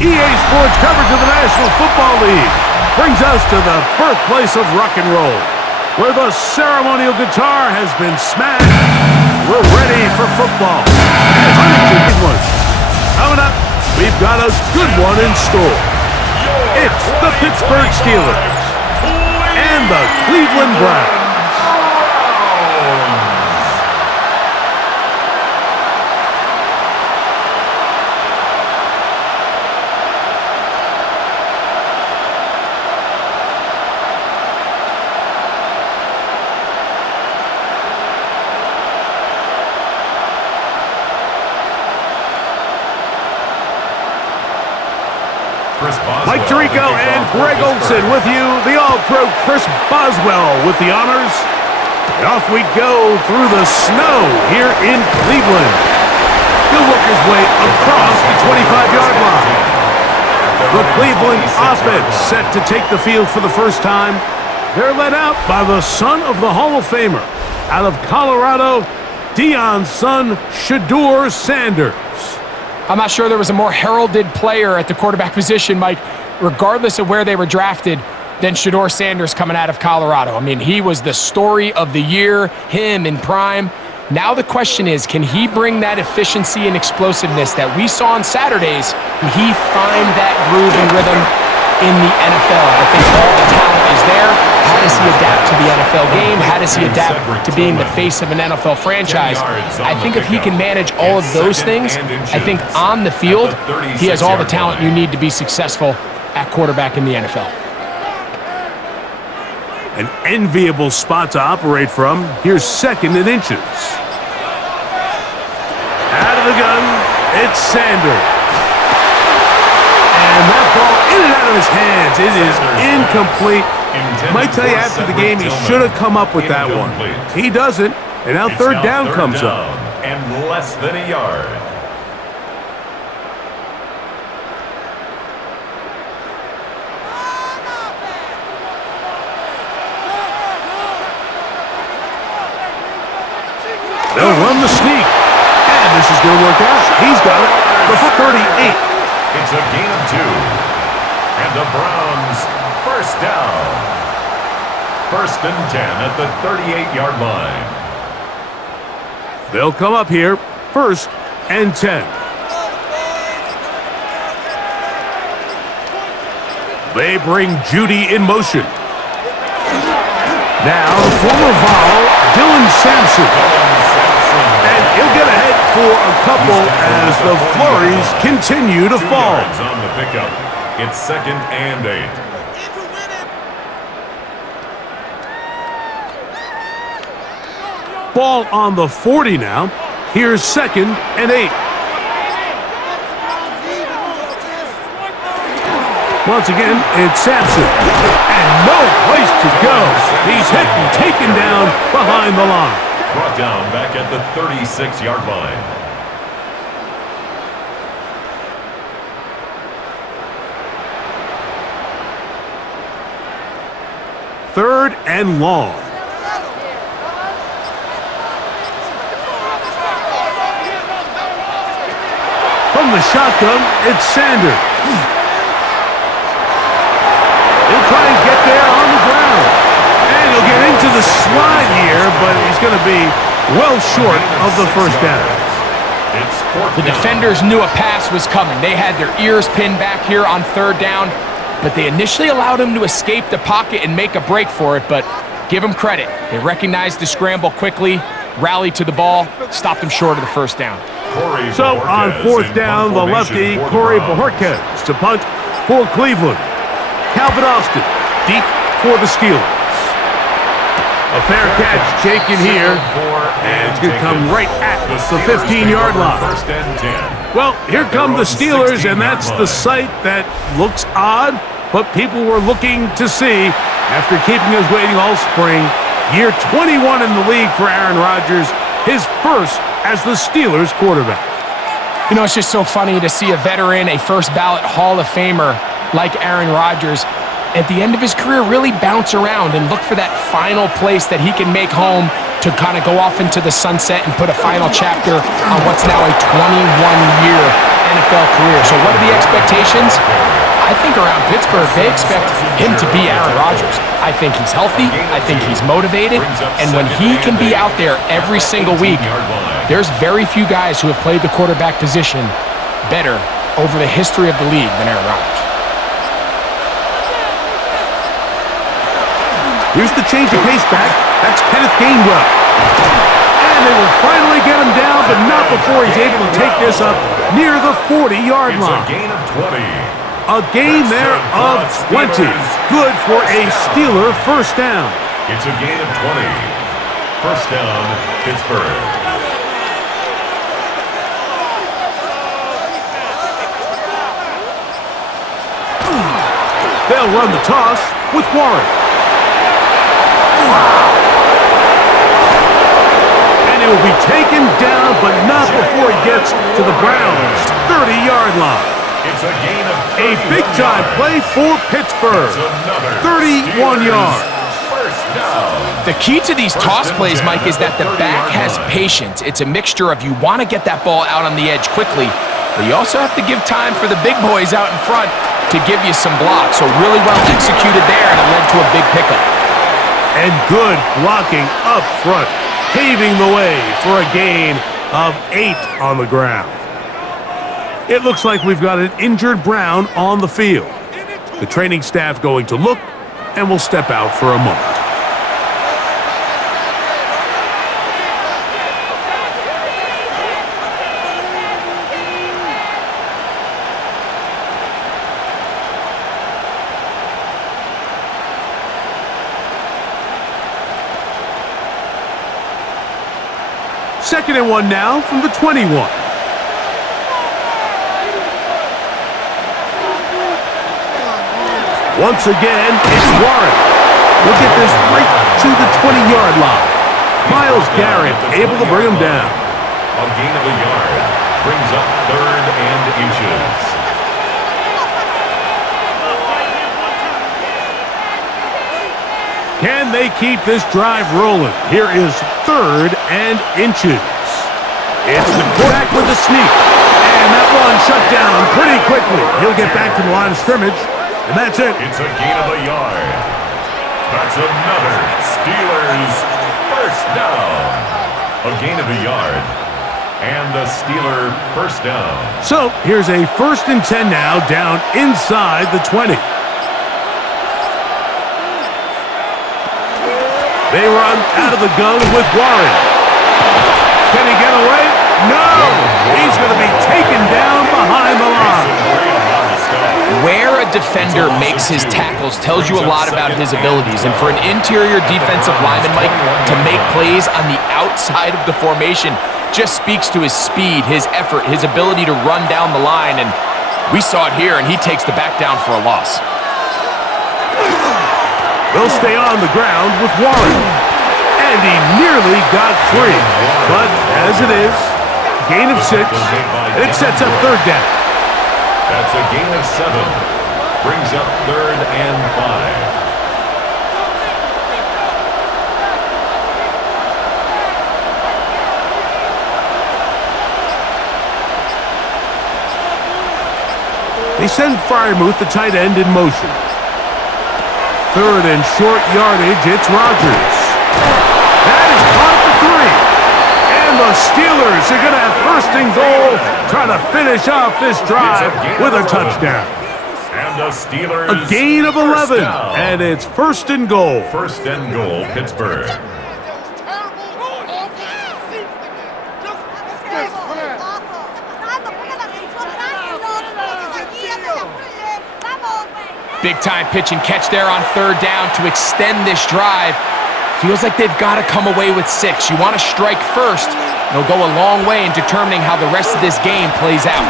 EA Sports coverage of the National Football League brings us to the birthplace of rock and roll, where the ceremonial guitar has been smashed. We're ready for football. Coming up, we've got a good one in store. It's the Pittsburgh Steelers and the Cleveland Browns. Mike Tirico and Greg Olson with you, the All-Pro Chris Boswell with the honors. And off we go through the snow here in Cleveland. He'll work his way across the 25-yard line. The Cleveland offense set to take the field for the first time. They're led out by the son of the Hall of Famer. Out of Colorado, Deion's son, Shedeur Sanders. I'm not sure there was a more heralded player at the quarterback position, Mike, regardless of where they were drafted, than Shedeur Sanders coming out of Colorado. I mean, he was the story of the year, him in prime. Now the question is, can he bring that efficiency and explosiveness that we saw on Saturdays? Can he find that groove and rhythm in the NFL? I think all the talent is there. How does he adapt to the NFL game? How does he adapt to being the face of an NFL franchise? I think if he can manage all of those things, I think on the field, he has all the talent you need to be successful at quarterback in the NFL. An enviable spot to operate from. Here's 2nd and inches. Out of the gun, it's Sanders. And that ball in and out of his hands. It is incomplete. Might tell you after the game he should have come up with that one. He doesn't, and now third down comes up. And less than a yard. They'll run the sneak. And this is going to work out. He's got it for 38. It's a gain of 2. And the Browns, first down. 1st and 10 at the 38-yard line. They'll come up here, 1st and 10. They bring Judy in motion. Now, former Vol, Dylan Sampson. And he'll get ahead for a couple as the flurries continue to fall. On the pickup. It's 2nd and 8. Ball on the 40 now. Here's 2nd and 8. Once again, it's Sampson. And no place to go. He's hit and taken down behind the line. Brought down back at the 36-yard line. Third and long. From the shotgun, it's Sanders. He'll try and get there on the ground. And he'll get into the slide here, but he's going to be well short of the first down. The defenders knew a pass was coming. They had their ears pinned back here on 3rd down, but they initially allowed him to escape the pocket and make a break for it, but give him credit. They recognized the scramble quickly, rallied to the ball, stopped him short of the 1st down. So on 4th down, the lefty, Corey Bojorquez to punt for Cleveland. Calvin Austin deep for the Steelers. A fair catch taken here, and it's going to come right at the 15-yard line. Well, here come the Steelers, and that's the sight that looks odd, but people were looking to see after keeping us waiting all spring. Year 21 in the league for Aaron Rodgers, his first as the Steelers quarterback. You know, it's just so funny to see a veteran, a first-ballot Hall of Famer like Aaron Rodgers, at the end of his career really bounce around and look for that final place that he can make home to kind of go off into the sunset and put a final chapter on what's now a 21-year NFL career. So what are the expectations? I think around Pittsburgh, they expect him to be Aaron Rodgers. I think he's healthy. I think he's motivated. And when he can be out there every single week, there's very few guys who have played the quarterback position better over the history of the league than Aaron Rodgers. Here's the change of pace back. That's Kenneth Gainwell. And they will finally get him down, but not before he's able to take this up near the 40-yard line. It's a gain of 20. A gain there of 20. Good for a Steeler first down. It's a gain of 20. First down, Pittsburgh. They'll run the toss with Warren. And it will be taken down, but not before he gets to the Browns' 30-yard line. It's a gain of A big-time play for Pittsburgh. 31 yards. First down. The key to these toss plays, Mike, is that the back has patience. It's a mixture of you want to get that ball out on the edge quickly, but you also have to give time for the big boys out in front to give you some blocks. So really well executed there, and it led to a big pickup. And good blocking up front, paving the way for a gain of 8 on the ground. It looks like we've got an injured Brown on the field. The training staff going to look, and will step out for a moment. Second and 1 now from the 21. Once again, it's Warren. We'll get this right to the 20-yard line. Myles Garrett able to bring him down. A gain of a yard brings up 3rd and inches. Can they keep this drive rolling? Here is 3rd and inches. It's the quarterback with the sneak. And that one shut down pretty quickly. He'll get back to the line of scrimmage. And that's it. It's a gain of a yard. That's another Steelers first down. A gain of a yard. And a Steeler first down. So here's a 1st and 10 now down inside the 20. They run out of the gun with Warren. Can he get away? No! He's going to be taken down behind the line. Where a defender makes his tackles tells you a lot about his abilities. And for an interior defensive lineman, Mike, to make plays on the outside of the formation just speaks to his speed, his effort, his ability to run down the line. And we saw it here, and he takes the back down for a loss. They'll stay on the ground with Warren. And he nearly got free. But as it is, gain of 6, and it sets up 3rd down. That's a gain of 7. Brings up 3rd and 5. They send Freiermuth, the tight end, in motion. 3rd and short yardage, it's Rodgers. That is caught for 3. And the Steelers are going to have 1st and goal, trying to finish off this drive with a touchdown. And the Steelers A gain of 11, down. and it's 1st and goal. 1st and goal, Pittsburgh. Big-time pitch and catch there on 3rd down to extend this drive. Feels like they've got to come away with 6. You want to strike first. It'll go a long way in determining how the rest of this game plays out.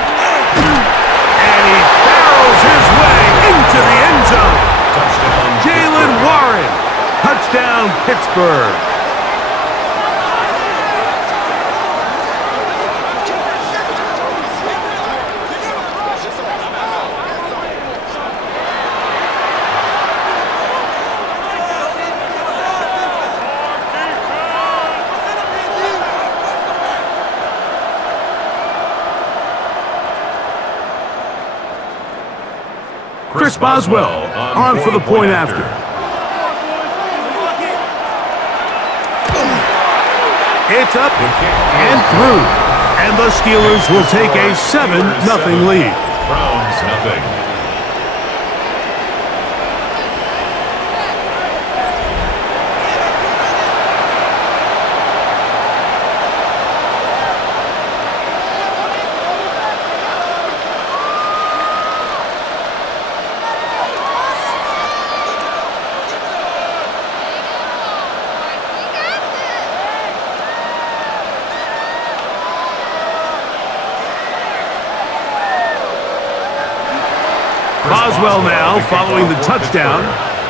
And he barrels his way into the end zone. Touchdown. Jalen Warren. Touchdown, Pittsburgh. Chris Boswell on for the point after. It's up and through. And the Steelers will take a 7-0 lead. Browns nothing. Boswell now following the touchdown.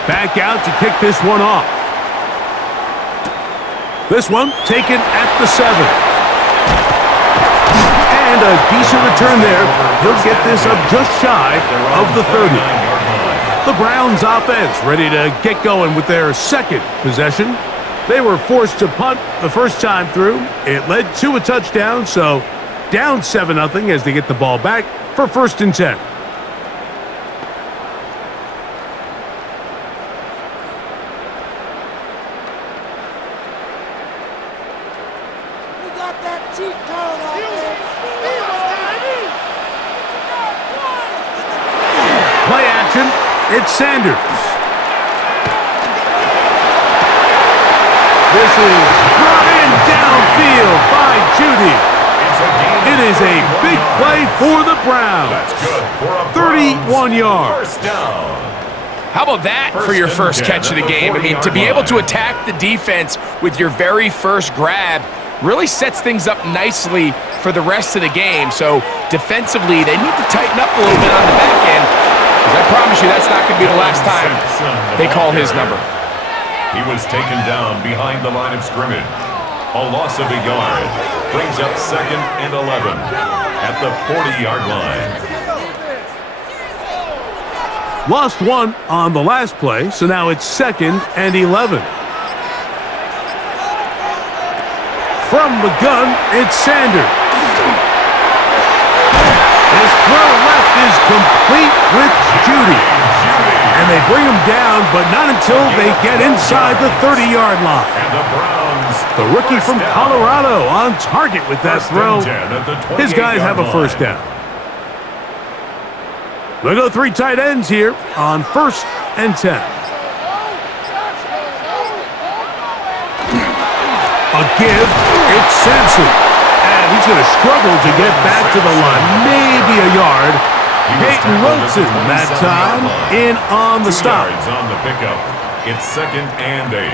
Back out to kick this one off. This one taken at the 7. And a decent return there. He'll get this up just shy of the 30. The Browns offense ready to get going with their second possession. They were forced to punt the first time through. It led to a touchdown, so down 7-0 as they get the ball back for 1st and 10. Play action. It's Sanders. This is brought in downfield by Judy. It is a big play for the Browns. 31 yards. How about that for your first catch of the game? I mean, to be able to attack the defense with your very first grab really sets things up nicely for the rest of the game. So defensively, they need to tighten up a little bit on the back end. Because I promise you, that's not going to be the last time they call his number. He was taken down behind the line of scrimmage. A loss of a yard brings up 2nd and 11 at the 40-yard line. Lost one on the last play, so now it's 2nd and 11. From the gun, it's Sanders. His throw left is complete with Judy. And they bring him down, but not until they get inside the 30-yard line. And the Browns, the rookie from Colorado on target with that throw. His guys have a 1st down. They'll go 3 tight ends here on 1st and 10. A give, it's Sampson. And he's going to struggle to get back to the line. Maybe a yard. Peyton Wilson that time in on the stop. 2 yards on the pickup. It's 2nd and 8.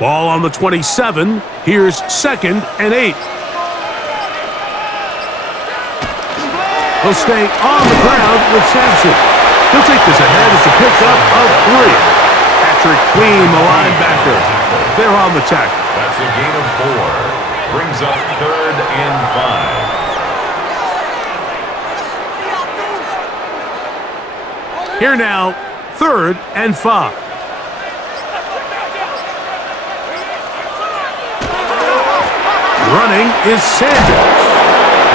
Ball on the 27. Here's 2nd and 8. He'll stay on the ground with Sampson. He'll take this ahead. It's a pickup of 3. Patrick Queen, the linebacker. They're on the tackle. That's a gain of 4. Brings up 3rd and 5. Here now, 3rd and 5. Running is Sanders.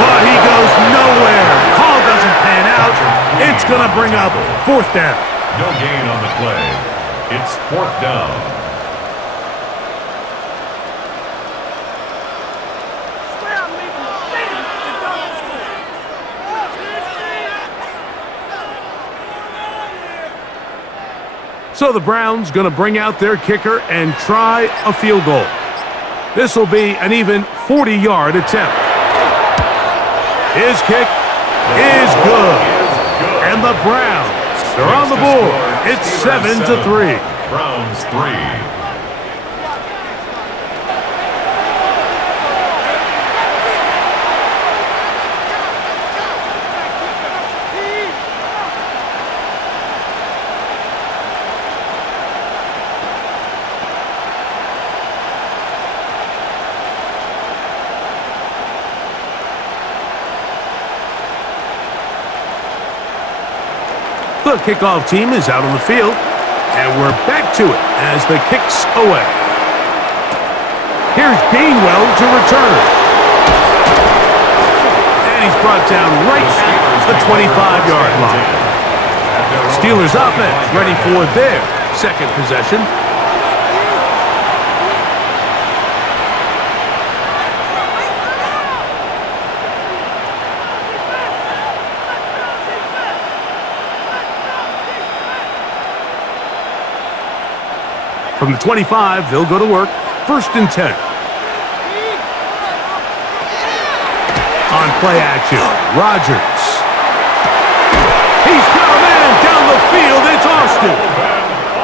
But he goes nowhere. Call doesn't pan out. It's going to bring up 4th down. No gain on the play. It's 4th down. So the Browns going to bring out their kicker and try a field goal. This will be an even 40-yard attempt. His kick is good. And the Browns are on the board. It's 7-3. Browns 3. The kickoff team is out on the field, and we're back to it as the kick's away. Here's Gainwell to return. And he's brought down right at the 25-yard line. Steelers offense ready for their second possession. From the 25, they'll go to work. 1st and 10. On play action, Rodgers. He's coming down the field. It's Austin.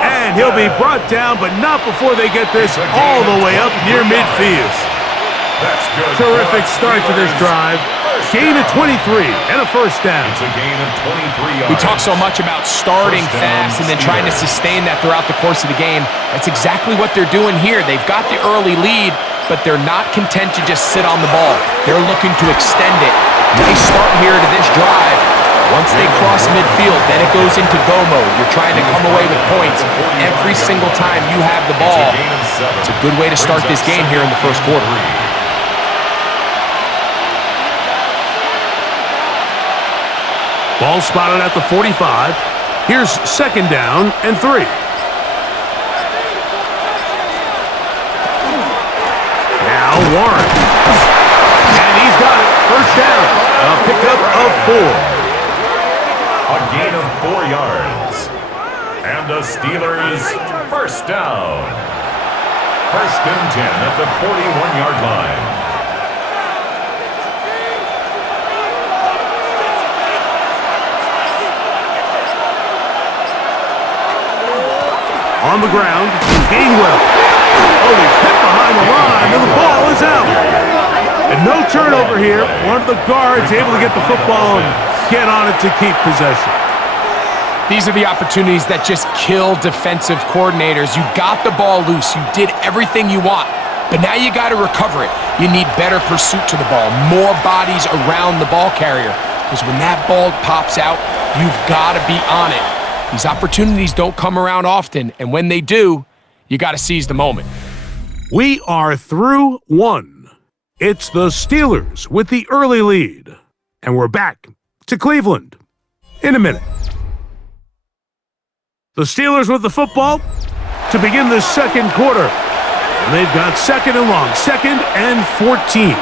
And he'll be brought down, but not before they get this all the way up near midfield. Terrific start to this drive. Gain of 23 and a 1st down. It's a gain of 23 yards. We talk so much about starting fast and then trying to sustain that throughout the course of the game. That's exactly what they're doing here. They've got the early lead, but they're not content to just sit on the ball. They're looking to extend it. Nice start here to this drive. Once they cross midfield, then it goes into go mode. You're trying to come away with points every single time you have the ball. It's a good way to start this game here in the 1st quarter. Ball spotted at the 45. Here's 2nd down and 3. Now Warren. And he's got it. 1st down. A pickup of 4. A gain of 4 yards. And the Steelers 1st down. 1st and 10 at the 41-yard line. On the ground, Gainwell. Oh, he's hit behind the line, and the ball is out. And no turnover here. One of the guards able to get the football and get on it to keep possession. These are the opportunities that just kill defensive coordinators. You got the ball loose. You did everything you want. But now you got to recover it. You need better pursuit to the ball, more bodies around the ball carrier. Because when that ball pops out, you've got to be on it. These opportunities don't come around often, and when they do, you got to seize the moment. We are through 1. It's the Steelers with the early lead. And we're back to Cleveland in a minute. The Steelers with the football to begin the 2nd quarter. And they've got 2nd and long, 2nd and 14.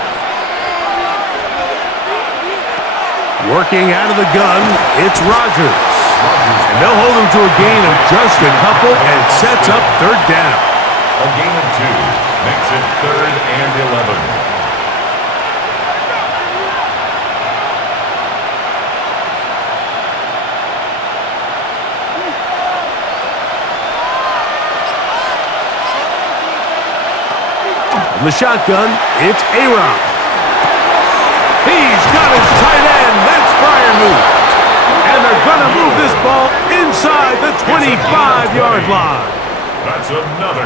Working out of the gun, it's Rodgers. And they'll hold him to a gain of just a couple and sets up 3rd down. A gain of 2 makes it 3rd and 11. From the shotgun, it's Aaron. He's got his tight end. That's Freiermuth. And they're going to move this ball inside the 25-yard line.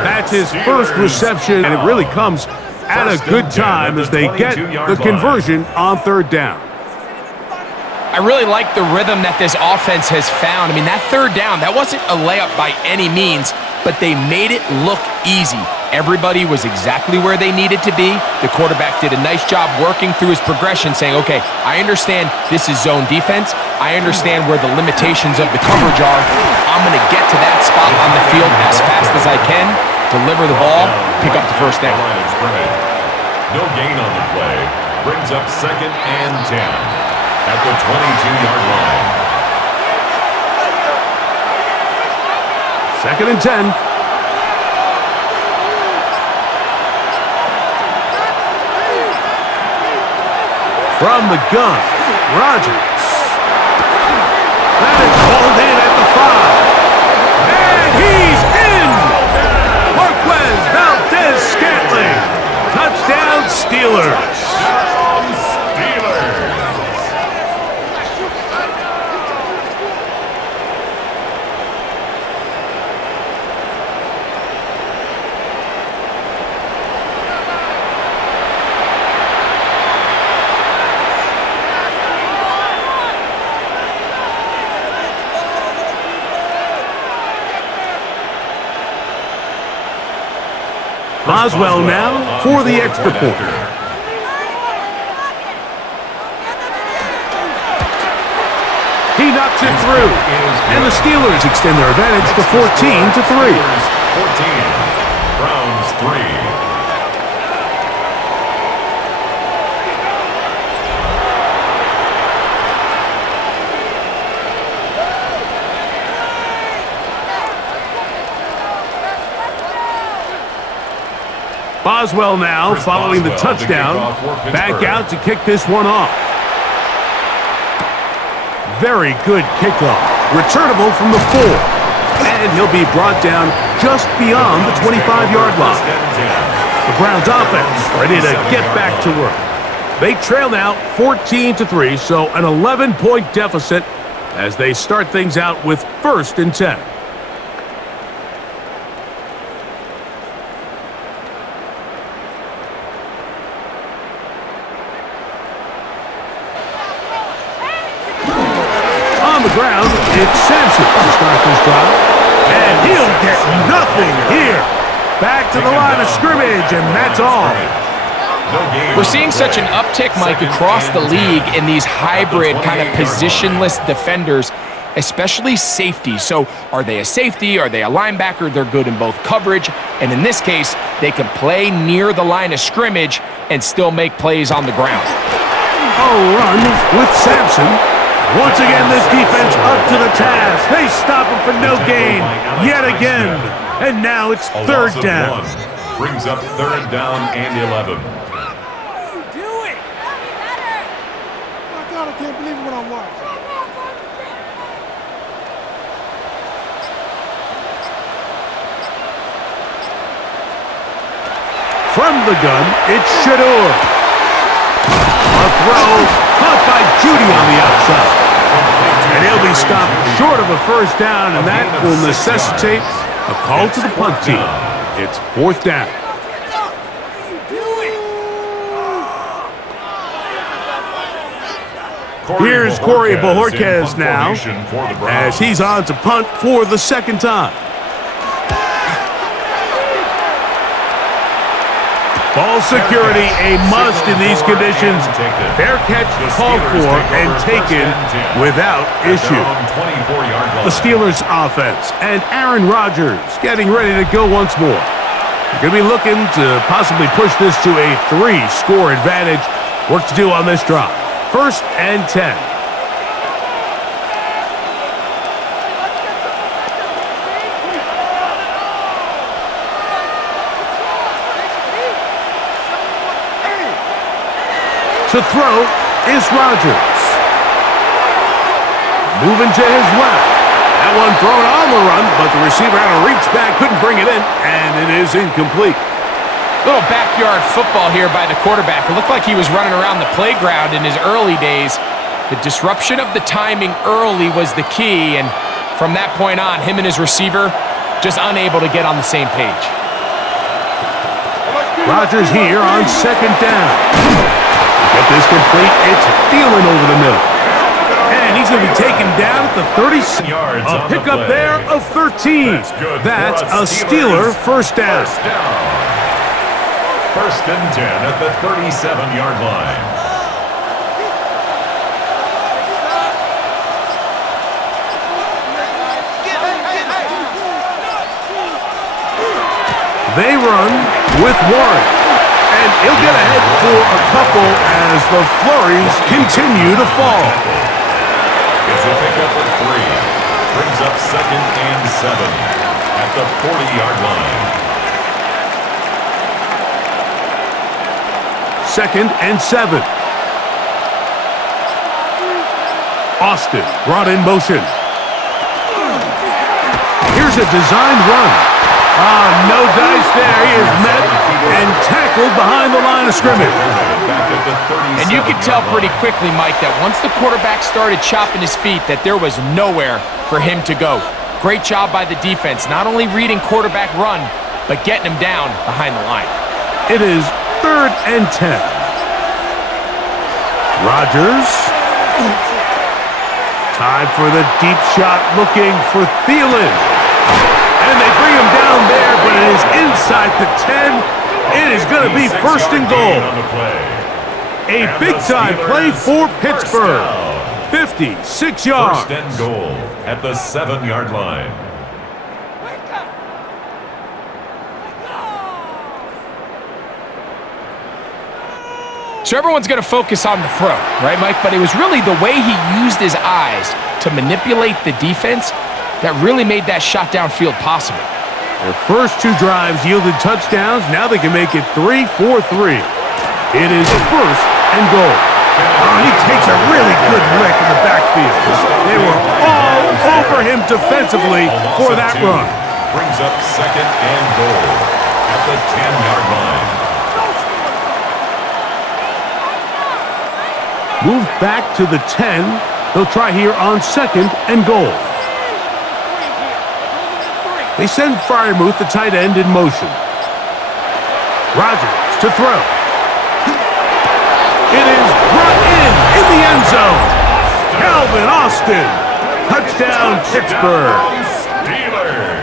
That's his first reception, and it really comes at a good time as they get the conversion on 3rd down. I really like the rhythm that this offense has found. I mean, that 3rd down, that wasn't a layup by any means, but they made it look easy. Everybody was exactly where they needed to be. The quarterback did a nice job working through his progression, saying, okay, I understand this is zone defense. I understand where the limitations of the coverage are. I'm going to get to that spot on the field as fast as I can, deliver the ball, pick up the 1st down. No gain on the play. Brings up 2nd and 10 at the 22-yard line. 2nd and 10. From the gun, Rodgers. That is called in at the 5. And he's in! Marquez Valdez-Scantling. Touchdown, Steelers. Boswell now for the extra point. Gets it through. And the Steelers extend their advantage to 14-3. 14. Browns 3. Boswell now following the touchdown. Back out to kick this one off. Very good kickoff. Returnable from the 4. And he'll be brought down just beyond the 25-yard line. The Browns offense ready to get back to work. They trail now 14-3, so an 11-point deficit as they start things out with 1st and 10. Ground, it's Sampson to start this drive. And he'll get nothing here. Back to the line of scrimmage, and that's all. We're seeing such an uptick, Mike, across the league in these hybrid kind of positionless defenders, especially safety. So are they a safety? Are they a linebacker? They're good in both coverage. And in this case, they can play near the line of scrimmage and still make plays on the ground. A run with Sampson. Once again, this defense up to the task. They stop him for no gain yet again. And now it's 3rd down. Brings up 3rd down and 11. Do it! My God, I can't believe what I'm watching. From the gun, it's Shador. A throw caught by Judy on the outside. And he'll be stopped short of a 1st down, and that will necessitate a call to the punt team. It's 4th down. Here's Corey Bojorquez now as he's on to punt for the 2nd time. Ball security a must in these conditions. Fair catch called for and taken without issue. The Steelers offense and Aaron Rodgers getting ready to go once more. They're going to be looking to possibly push this to a 3-score advantage. Work to do on this drive. 1st and 10. To throw is Rodgers. Moving to his left. That one thrown on the run, but the receiver had to reach back, couldn't bring it in, and it is incomplete. Little backyard football here by the quarterback. It looked like he was running around the playground in his early days. The disruption of the timing early was the key, and from that point on, him and his receiver just unable to get on the same page. Rodgers here on 2nd down. Get this complete. It's Thielen over the middle. And he's going to be taken down at the 36 yards. A pickup there of 13. That's a Steeler 1st down. 1st and 10 at the 37-yard line. They run with Warren. And he'll get ahead for a couple as the flurries continue to fall. It's a pickup of 3. Brings up 2nd and 7 at the 40-yard line. 2nd and 7. Austin brought in motion. Here's a designed run. No dice there. He is met and tackled behind the line of scrimmage. And you could tell pretty quickly, Mike, that once the quarterback started chopping his feet, that there was nowhere for him to go. Great job by the defense, not only reading quarterback run, but getting him down behind the line. It is 3rd and 10. Rodgers. Time for the deep shot, looking for Thielen. And they bring him down there, but it is inside the 10. It is going to be 1st and goal. A big-time play for Pittsburgh. 56 yards. First and goal at the 7-yard line. So everyone's going to focus on the throw, right, Mike? But it was really the way he used his eyes to manipulate the defense that really made that shot downfield possible. Their first 2 drives yielded touchdowns. Now they can make it 3-4-3. It is first and goal. Oh, he takes a really good lick in the backfield. They were all over him defensively for that run. Brings up second and goal at the 10-yard line. Moved back to the 10. They'll try here on second and goal. They send Freiermuth, the tight end, in motion. Rodgers to throw. It is brought in the end zone. Calvin Austin. Touchdown, Pittsburgh. Steelers.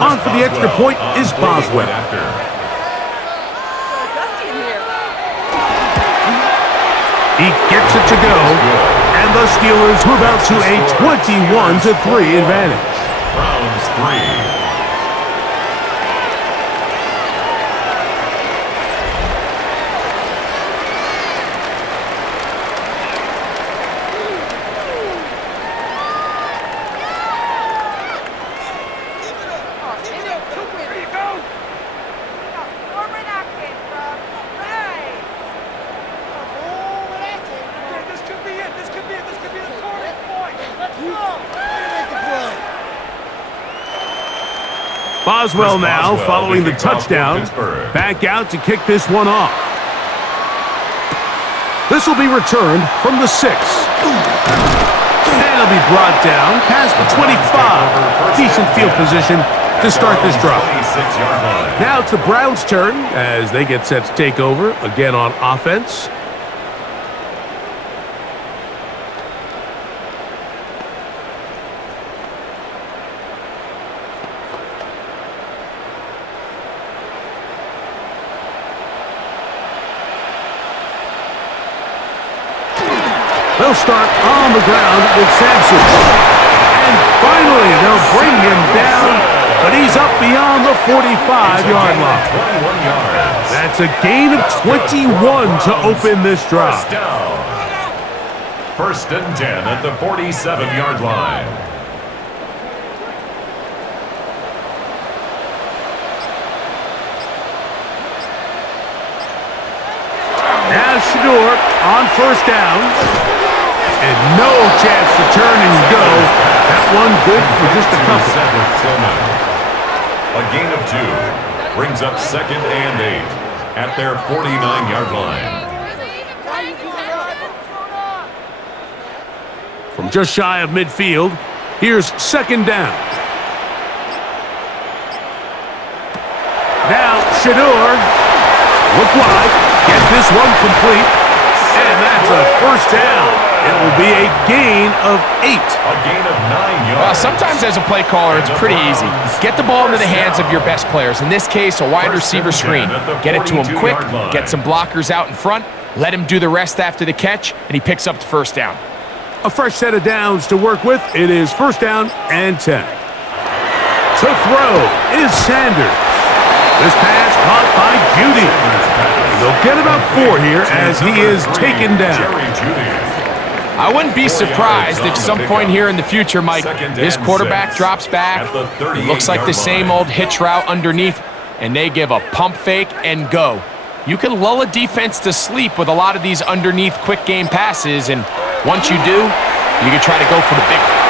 On for the extra point is Boswell. He gets it to go, and the Steelers move out to a 21-3 advantage. Browns 3. Boswell now, following the touchdown, back out to kick this one off. This will be returned from the 6. And it'll be brought down past the 25. Decent field position to start this drive. Now it's the Browns' turn as they get set to take over, again on offense. They'll start on the ground with Sampson. And finally, they'll bring him down, but he's up beyond the 45-yard line. 21 yards. That's a gain of 21 to open this drive. First down. First and 10 at the 47-yard line. Now Shador on first down. And no chance to turn and go. That one good for just a couple. A gain of 2 brings up second and 8 at their 49-yard line. From just shy of midfield, here's second down. Now Shador, look wide, get this one complete, and that's a first down. It will be a gain of 8. A gain of 9 yards. Well, sometimes as a play caller, it's pretty easy. Get the ball into the hands of your best players. In this case, a wide receiver screen. Get it to him quick, get some blockers out in front, let him do the rest after the catch, and he picks up the first down. A fresh set of downs to work with. It is first down and 10. To throw is Sanders. This pass caught by Judy. They'll get about 4 here as he is taken down. I wouldn't be surprised if some point here in the future, Mike, this quarterback drops back. It looks like the same old hitch route underneath, and they give a pump fake and go. You can lull a defense to sleep with a lot of these underneath quick game passes, and once you do, you can try to go for the big one.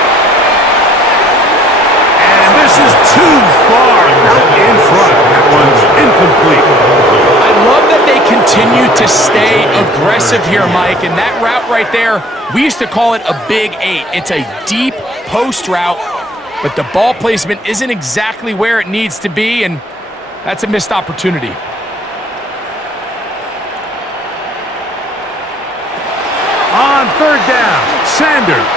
And this is too far out in front. That one's incomplete. I love that they continue to stay aggressive here, Mike. And that route right there, we used to call it a big 8. It's a deep post route, but the ball placement isn't exactly where it needs to be, and that's a missed opportunity. On third down, Sanders.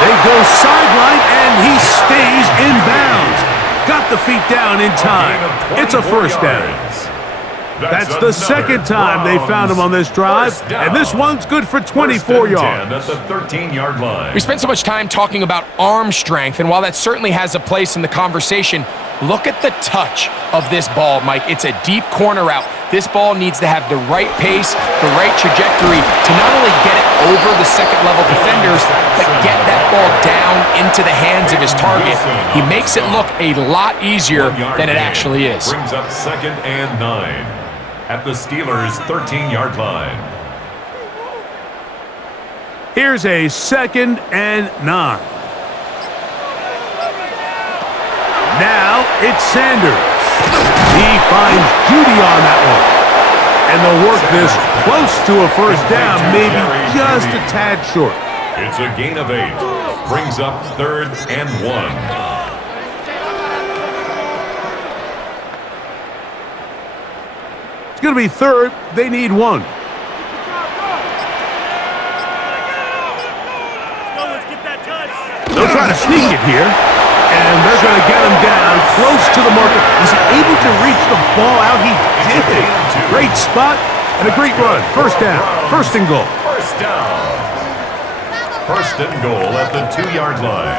They go sideline, and he stays in bounds. Got the feet down in time. It's a first down. That's the second time they found him on this drive, and this one's good for 24 yards. At the 13-yard line. We spent so much time talking about arm strength, and while that certainly has a place in the conversation, look at the touch of this ball, Mike. It's a deep corner route. This ball needs to have the right pace, the right trajectory to not only get it over the second-level defenders, but get that ball down into the hands of his target. He makes it look a lot easier than it actually is. Brings up 2nd and 9 at the Steelers' 13-yard line. Here's a 2nd and 9. Now it's Sanders. He finds Judy on that one. And they'll work this close to a first down, maybe just a tad short. It's a gain of 8. Brings up 3rd and 1. It's going to be 3rd. They need 1. They'll try to sneak it here. And they're going to get him down close to the marker. Was he able to reach the ball out? He did it. Great spot and a great run. First down. First and goal. First down. First and goal at the 2-yard line.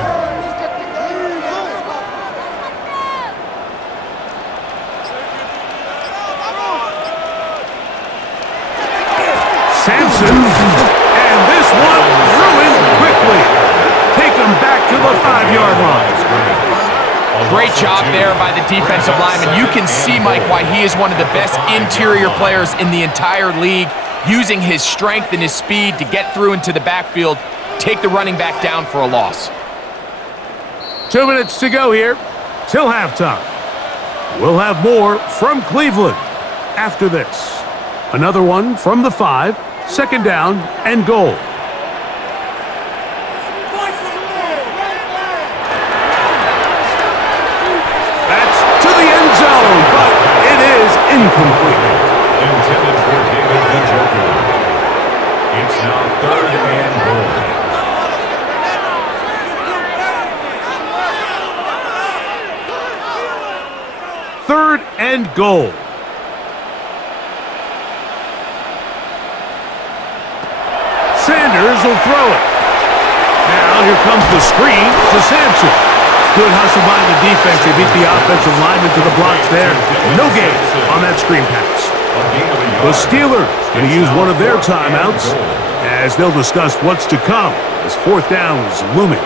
Sampson. And this one ruined quickly. Take him back to the 5-yard line. Great job there by the defensive lineman. You can see, Mike, why he is one of the best interior players in the entire league, using his strength and his speed to get through into the backfield, take the running back down for a loss. 2 minutes to go here till halftime. We'll have more from Cleveland after this. Another one from the 5, 2nd down and goal. But it is incomplete. Intended for David Njoku. It's now 3rd and goal. Third and goal. Sanders will throw it. Now here comes the screen to Sampson. Good hustle by the defense. They beat the offensive lineman to the blocks there. No gain on that screen pass. The Steelers going to use one of their timeouts as they'll discuss what's to come as 4th down is looming.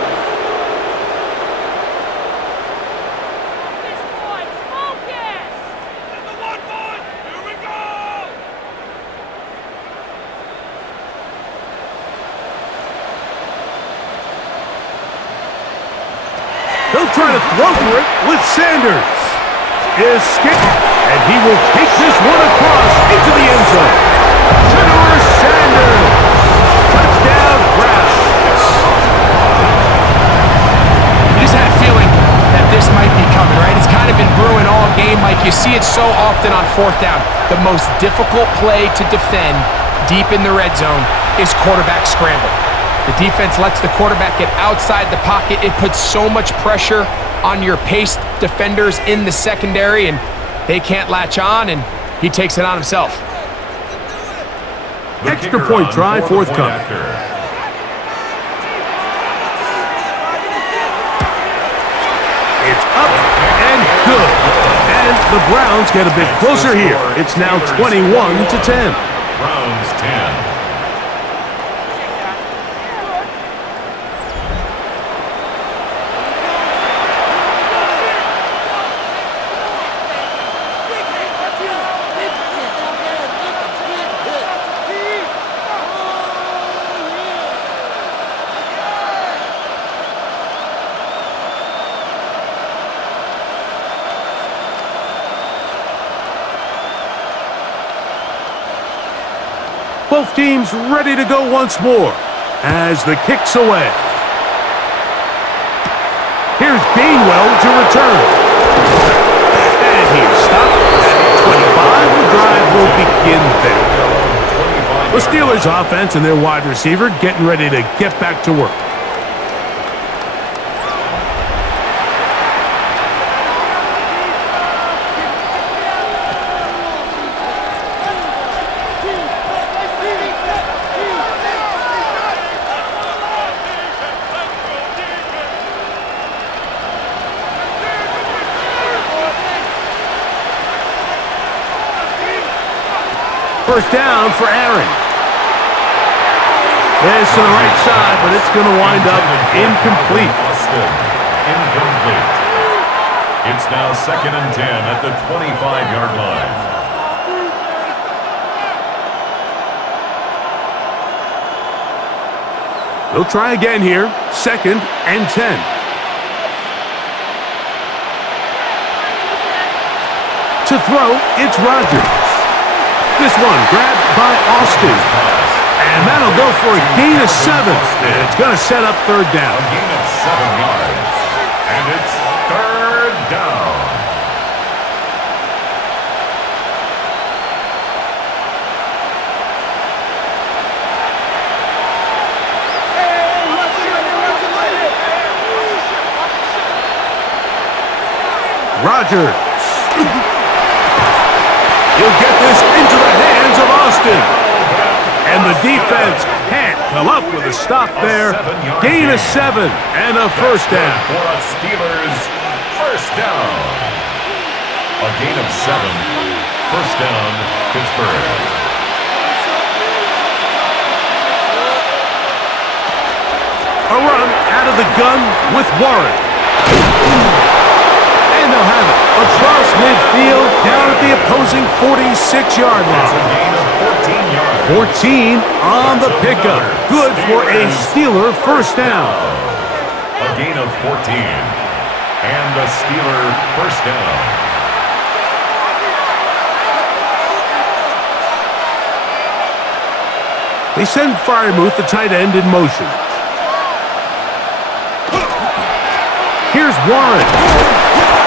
They'll try to throw for it with Sanders. Is skipped, and he will take this one across into the end zone. Shedeur Sanders. Touchdown, Browns. You just had a feeling that this might be coming, right? It's kind of been brewing all game, Mike. You see it so often on 4th down. The most difficult play to defend deep in the red zone is quarterback scramble. The defense lets the quarterback get outside the pocket. It puts so much pressure on your paced defenders in the secondary, and they can't latch on, and he takes it on himself. Extra point try forthcoming. It's up and good. And the Browns get a bit closer here. It's now 21-10. Browns 10. Both teams ready to go once more as the kick's away. Here's Gainwell to return. And he's stopped at 25. The drive will begin there. The Steelers offense and their wide receiver getting ready to get back to work. First down for Aaron. This to the right side, but it's going to wind up incomplete. Incomplete. It's now 2nd and 10 at the 25-yard line. They'll try again here. 2nd and 10. To throw, it's Rodgers. This one grabbed by Austin. And that'll go for a gain of 7. And it's going to set up 3rd down. A gain of 7 yards. And it's 3rd down. Rodgers. He'll get this into the hands of Austin. And the defense can't come up with a stop there. Gain of 7 and a first down. For a Steelers first down. A gain of 7. First down, Pittsburgh. A run out of the gun with Warren. And they'll have it across midfield down at the opposing 46-yard line. That's a gain of 14 yards. 14 on the pickup. Good for a Steeler first down. A gain of 14. And a Steeler first down. They send Freiermuth, the tight end, in motion. Here's Warren.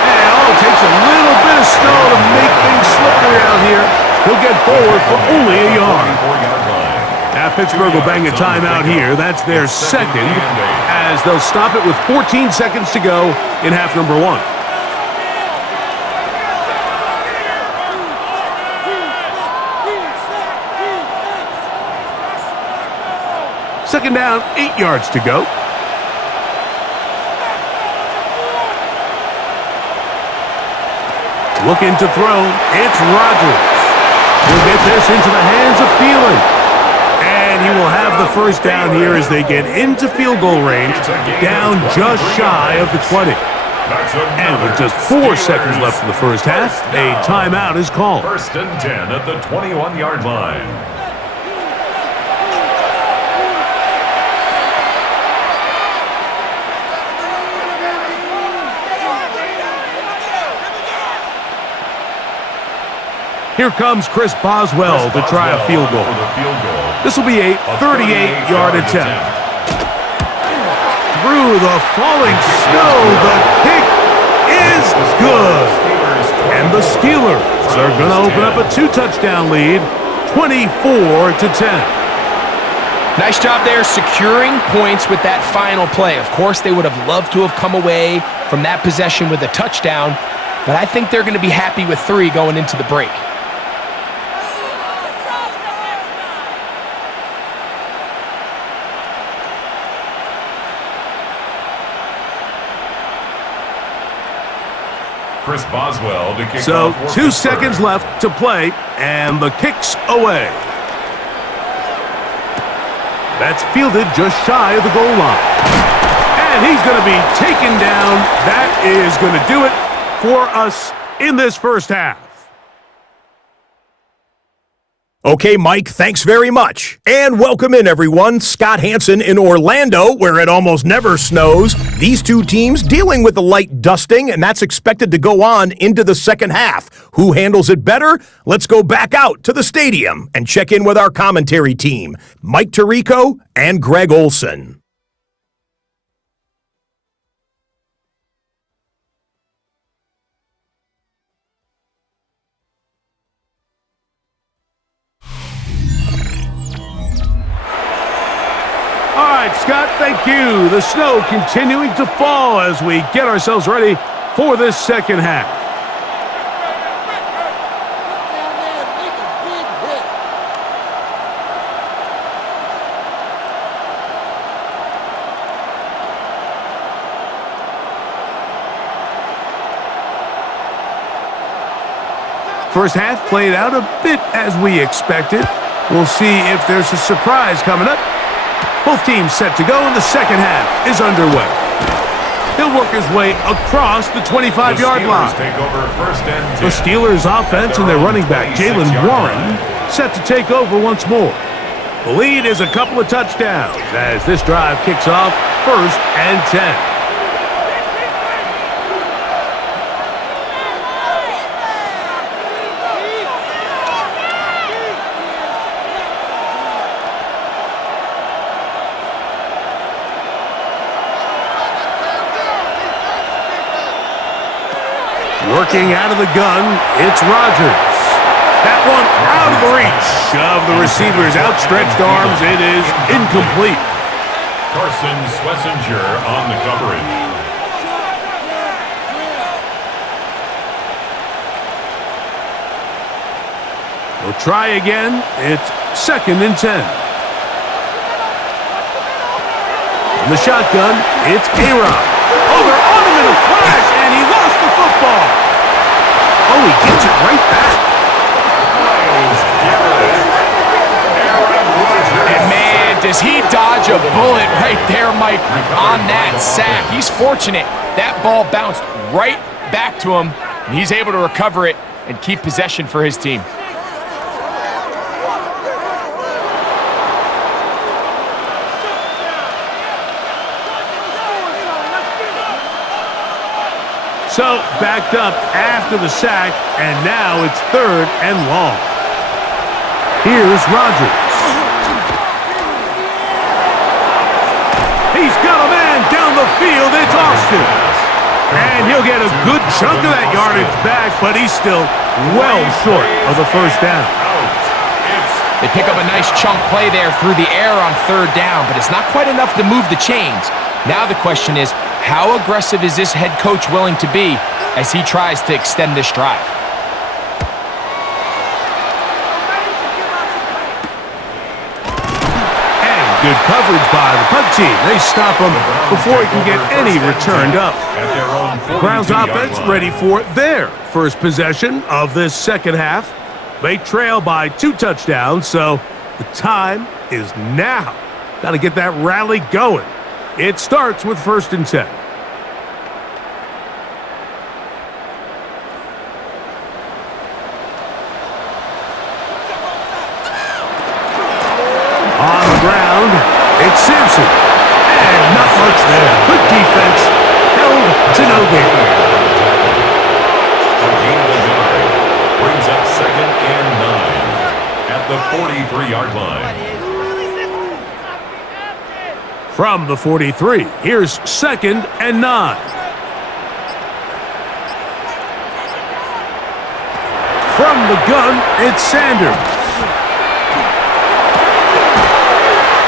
And it takes a little bit of snow to make things slippery out here. He'll get forward for only a yard. Now Pittsburgh will bang a timeout here. That's their second, as they'll stop it with 14 seconds to go in half number 1. Second down, 8 yards to go. Looking to throw, it's Rodgers. He'll get this into the hands of Thielen. And he will have the first down here as they get into field goal range, down just shy of the 20. And with just 4 seconds left in the first half, a timeout is called. First and 10 at the 21-yard line. Here comes Chris Boswell to try a field goal. This will be a 38-yard attempt. Through the falling snow, the kick is good. And the Steelers are going to open up a 2-touchdown lead, 24-10. Nice job there securing points with that final play. Of course, they would have loved to have come away from that possession with a touchdown, but I think they're going to be happy with 3 going into the break. Chris Boswell to kick So off for 2 seconds left to play, and the kick's away. That's fielded just shy of the goal line. And he's going to be taken down. That is going to do it for us in this first half. Okay, Mike, thanks very much. And welcome in, everyone. Scott Hansen in Orlando, where it almost never snows. These two teams dealing with a light dusting, and that's expected to go on into the second half. Who handles it better? Let's go back out to the stadium and check in with our commentary team, Mike Tirico and Greg Olson. All right, Scott, thank you. The snow continuing to fall as we get ourselves ready for this second half. First half played out a bit as we expected. We'll see if there's a surprise coming up. Both teams set to go, and the second half is underway. He'll work his way across the 25-yard line. Take over first and 10. The Steelers' offense and their running back, Jalen Warren, set to take over once more. The lead is a couple of touchdowns as this drive kicks off first and 10. Working out of the gun, it's Rodgers. That one out of the reach of the receiver's outstretched arms. It is incomplete. Carson Schlesinger on the coverage. We'll try again. It's second and 10. In the shotgun, it's A-Rod. Oh, they're on him in a flash, and he lost the football. Oh, he gets it right back. And man, does he dodge a bullet right there, Mike, on that sack. He's fortunate. That ball bounced right back to him, and he's able to recover it and keep possession for his team. So, backed up after the sack, and now it's third and long. Here's Rodgers. He's got a man down the field. It's Austin. And he'll get a good chunk of that yardage back, but he's still well short of the first down. They pick up a nice chunk play there through the air on third down, but it's not quite enough to move the chains. Now the question is, how aggressive is this head coach willing to be as he tries to extend this drive? And good coverage by the punt team. They stop him before he can get any returned up. Browns offense ready for their first possession of this second half. They trail by 2 touchdowns, so the time is now. Got to get that rally going. It starts with first and 10. On the ground, it's Sampson. And not much there. Good defense. Held to no gain. A gain of a yard brings up second and 9 at the 43-yard line. From the 43, here's second and 9. From the gun, it's Sanders.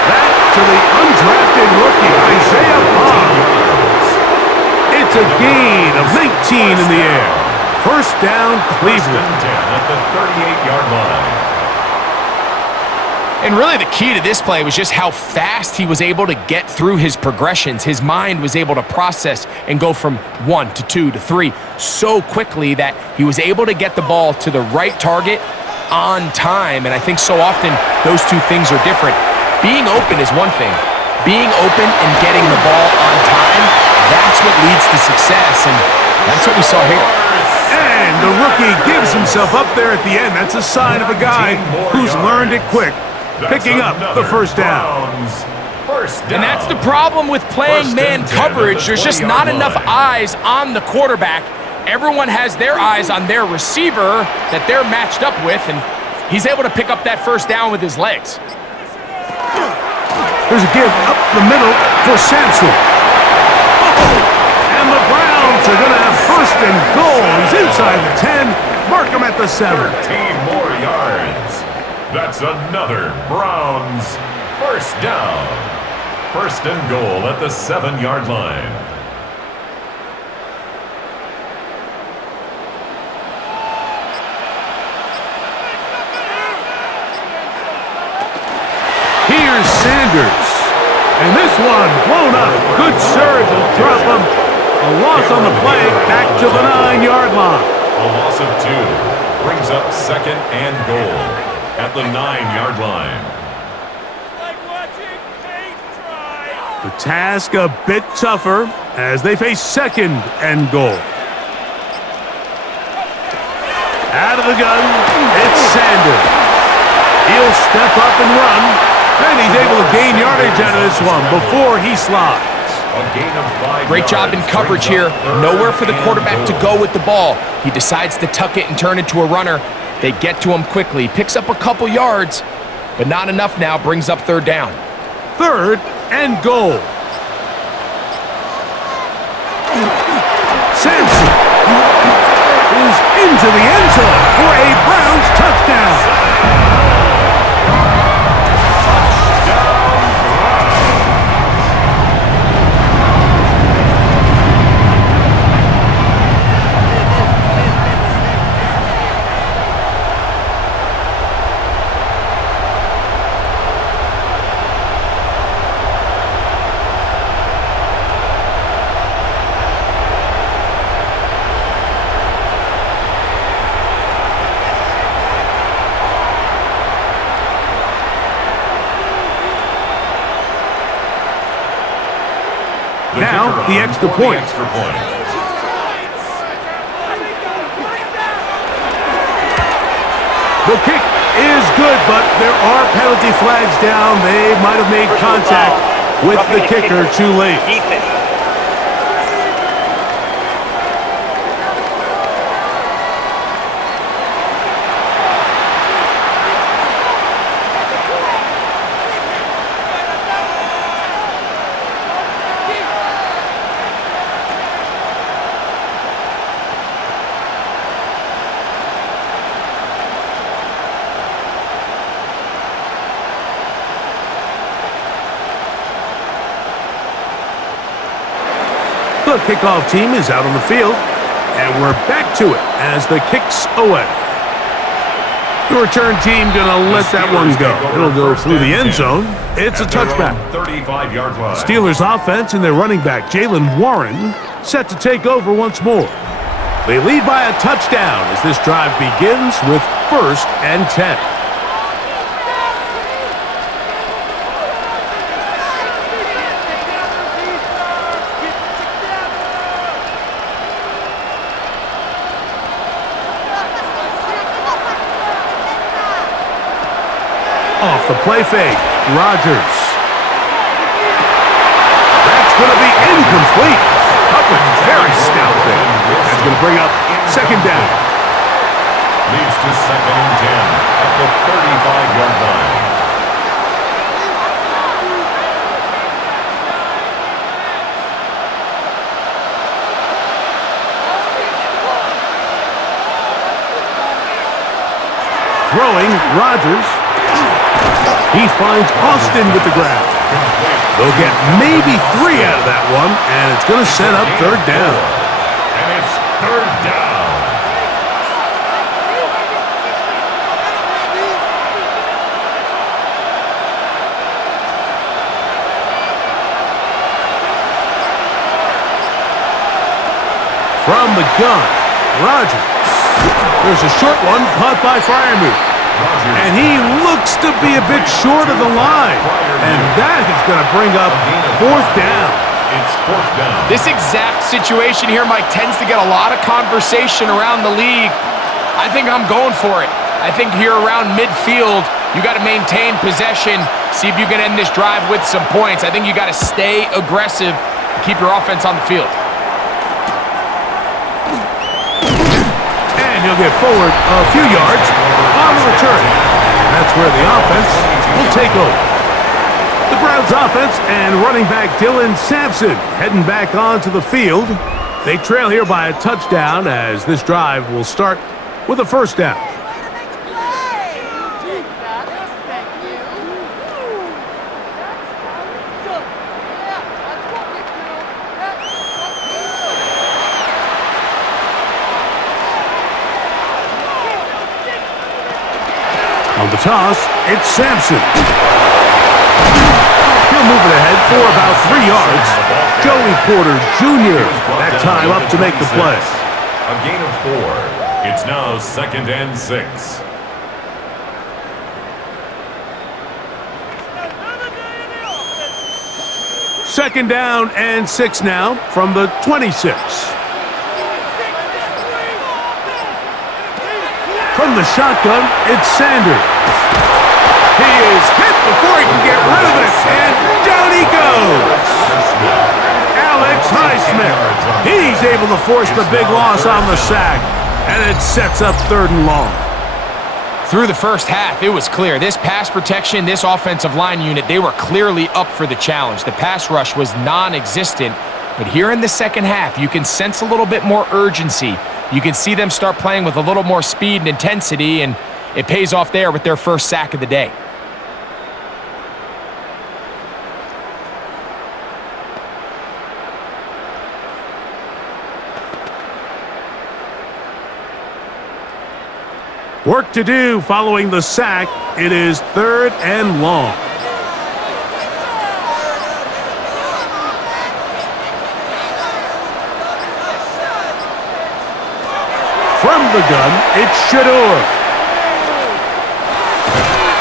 Back to the undrafted rookie, Isaiah Bond. It's a gain of 19 in the air. First down, Cleveland. First and 10 at the 38-yard line. And really the key to this play was just how fast he was able to get through his progressions. His mind was able to process and go from 1 to 2 to 3 so quickly that he was able to get the ball to the right target on time. And I think so often those two things are different. Being open is one thing. Being open and getting the ball on time, that's what leads to success. And that's what we saw here. And the rookie gives himself up there at the end. That's a sign of a guy who's learned it quick, picking up the first down. And that's the problem with playing man coverage. There's just not enough eyes on the quarterback. Everyone has their eyes on their receiver that they're matched up with, and he's able to pick up that first down with his legs. There's a give up the middle for Sampson. And the Browns are going to have first and goal. He's inside the 10. Mark him at the 7. 13 more yards. That's another Browns first down. First and goal at the 7-yard line. Here's Sanders. And this one blown up. Good surge will drop him. A loss on the play, back to the 9-yard line. A loss of 2 brings up second and goal at the 9-yard line. The task a bit tougher as they face second and goal. Out of the gun, it's Sanders. He'll step up and run, and he's able to gain yardage out of this one before he slides. A gain of 5 Great job in coverage here. Nowhere for the quarterback to go with the ball. He decides to tuck it and turn it to a runner. They get to him quickly. Picks up a couple yards, but not enough now. Brings up third down. Third and goal. Sampson is into the end zone for a Browns touchdown. Now, the extra point. The kick is good, but there are penalty flags down. They might have made contact with the kicker too late. The kickoff team is out on the field, and we're back to it as the kick's away. The return team gonna let that one go. It'll go through the end zone. It's a touchback. 35-yard line. Steelers offense and their running back, Jalen Warren, set to take over once more. They lead by a touchdown as this drive begins with first and 10. Off the play fake, Rodgers. That's going to be incomplete. Up a very stout there. That's going to bring up second down. Leads to second and 10 at the 35-yard line. Throwing, Rodgers. He finds Austin with the grab. They'll get maybe 3 out of that one, and it's going to set up third down. And it's third down. From the gun, Rodgers. There's a short one caught by Freiermuth. And he looks to be a bit short of the line. And that is going to bring up fourth down. It's fourth down. This exact situation here, Mike, tends to get a lot of conversation around the league. I think I'm going for it. I think here around midfield, you got to maintain possession, see if you can end this drive with some points. I think you got to stay aggressive and keep your offense on the field. And he'll get forward a few yards on the return. And that's where the offense will take over. The Browns offense and running back Dylan Sampson heading back onto the field. They trail here by a touchdown as this drive will start with a first down. On the toss, it's Sampson. He'll move it ahead for about 3 yards. Joey Porter Jr. that time up to make the play. A gain of 4. It's now 2nd and 6. Second down and 6 now from the 26. From the shotgun, it's Sanders. He is hit before he can get rid of it, and down he goes. Alex Highsmith. He's able to force the big loss on the sack, and it sets up 3rd and long. Through the first half, it was clear. This pass protection, this offensive line unit, they were clearly up for the challenge. The pass rush was non-existent, but here in the second half, you can sense a little bit more urgency. You can see them start playing with a little more speed and intensity, and it pays off there with their first sack of the day. Work to do following the sack. It is 3rd and long. From the gun, it's Shador.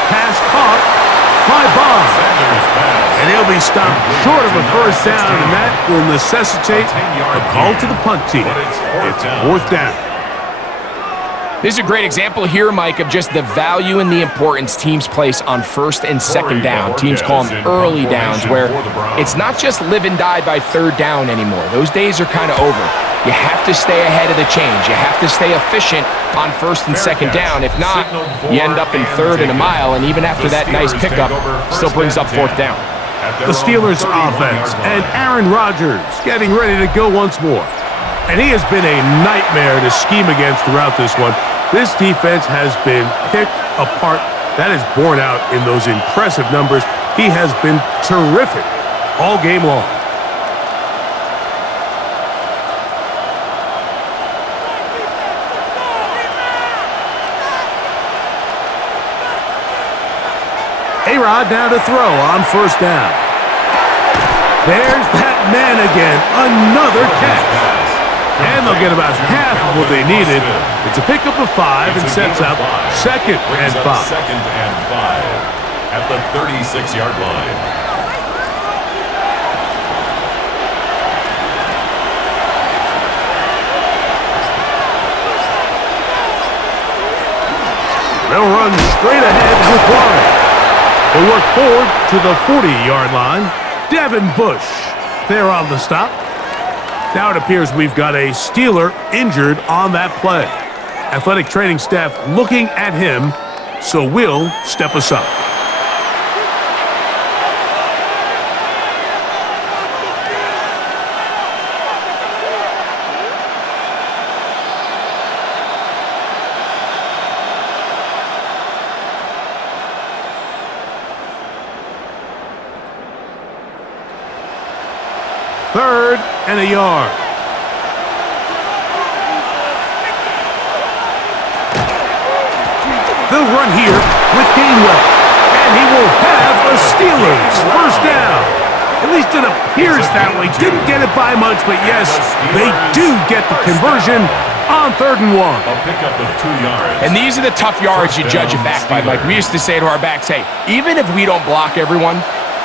Pass caught by Bond. And he'll be stopped short of a first down, and that will necessitate a call to the punt team. It's 4th down. This is a great example here, Mike, of just the value and the importance teams place on 1st and 2nd down. Teams call them early downs, where it's not just live and die by 3rd down anymore. Those days are kind of over. You have to stay ahead of the change. You have to stay efficient on 1st and 2nd down. If not, you end up in 3rd and a mile, and even after that nice pickup, still brings up 4th down. The Steelers offense and Aaron Rodgers getting ready to go once more. And he has been a nightmare to scheme against throughout this one. This defense has been picked apart. That is borne out in those impressive numbers. He has been terrific all game long. A-Rod now to throw on 1st down. There's that man again. Another catch. And they'll get about half of what they needed. It's a pickup of 5 and sets up 2nd and 5. 2nd and 5 at the 36-yard line. They'll run straight ahead with Warren. They'll work forward to the 40-yard line. Devin Bush there on the stop. Now it appears we've got a Steeler injured on that play. Athletic training staff looking at him, so we'll step aside. Third and a yard. They'll run here with Gainwell, and he will have a Steelers first down. At least it appears that way. Didn't get it by much, but yes, they do get the conversion on 3rd and 1. A pickup of 2 yards. And these are the tough yards you judge it back by, Mike. We used to say to our backs, hey, even if we don't block everyone,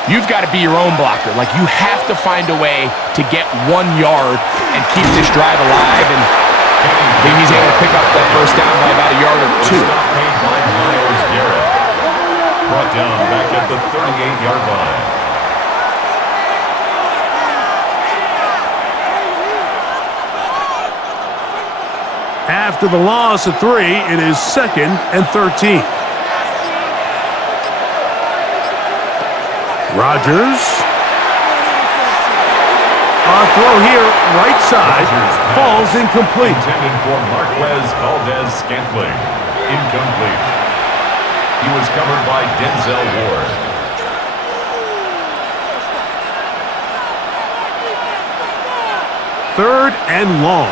you've got to be your own blocker. Like, you have to find a way to get 1 yard and keep this drive alive, and I think he's able to pick up that first down by about a yard or 2. Brought down back at the 38-yard line. After the loss of 3, it is 2nd and 13. Rodgers. A throw here, right side, falls incomplete. Intended for Marquez Valdez-Scantling. Incomplete. He was covered by Denzel Ward. Third and long.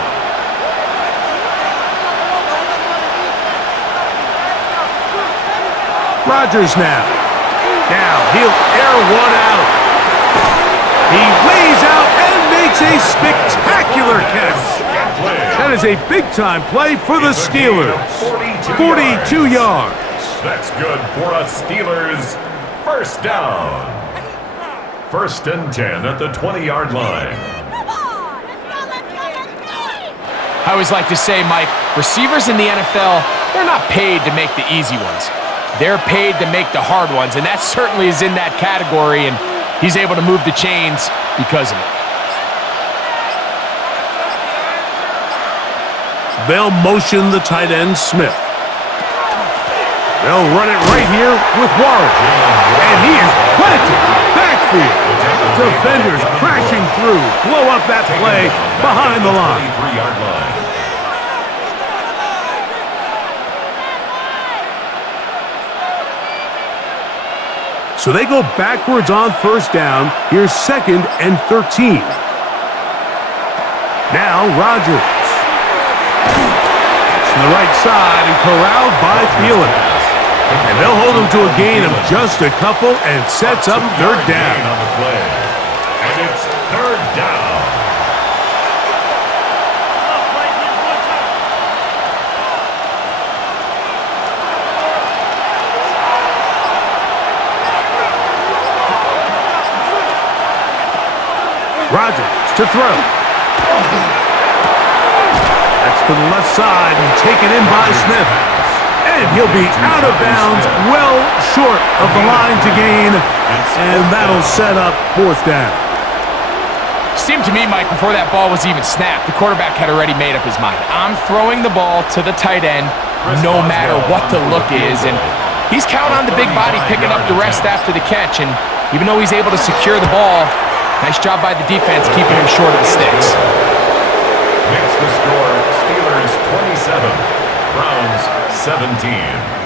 Rodgers now. Now he'll air one out. He lays out and makes a spectacular catch. That is a big-time play for the Steelers. 42 yards. That's good for a Steelers first down. 1st and 10 at the 20-yard line. I always like to say, Mike, receivers in the NFL, they're not paid to make the easy ones. They're paid to make the hard ones, and that certainly is in that category, and he's able to move the chains because of it. They'll motion the tight end, Smith. They'll run it right here with Warren. And he is planted. Backfield. Defenders crashing through. Blow up that play behind the line. 33-yard line. So they go backwards on first down. Here's 2nd and 13. Now Rodgers. To the right side and corralled by Thielen. And they'll hold him to a gain of just a couple and sets up 3rd down. On the play. And it's 3rd down. Rodgers to throw. That's to the left side and taken in by Smith. And he'll be out of bounds, well short of the line to gain. And that'll set up 4th down. Seemed to me, Mike, before that ball was even snapped, the quarterback had already made up his mind. I'm throwing the ball to the tight end no matter what the look is. And he's counting on the big body picking up the rest after the catch. And even though he's able to secure the ball, nice job by the defense keeping him short of the sticks. Makes the score Steelers 27, Browns 17.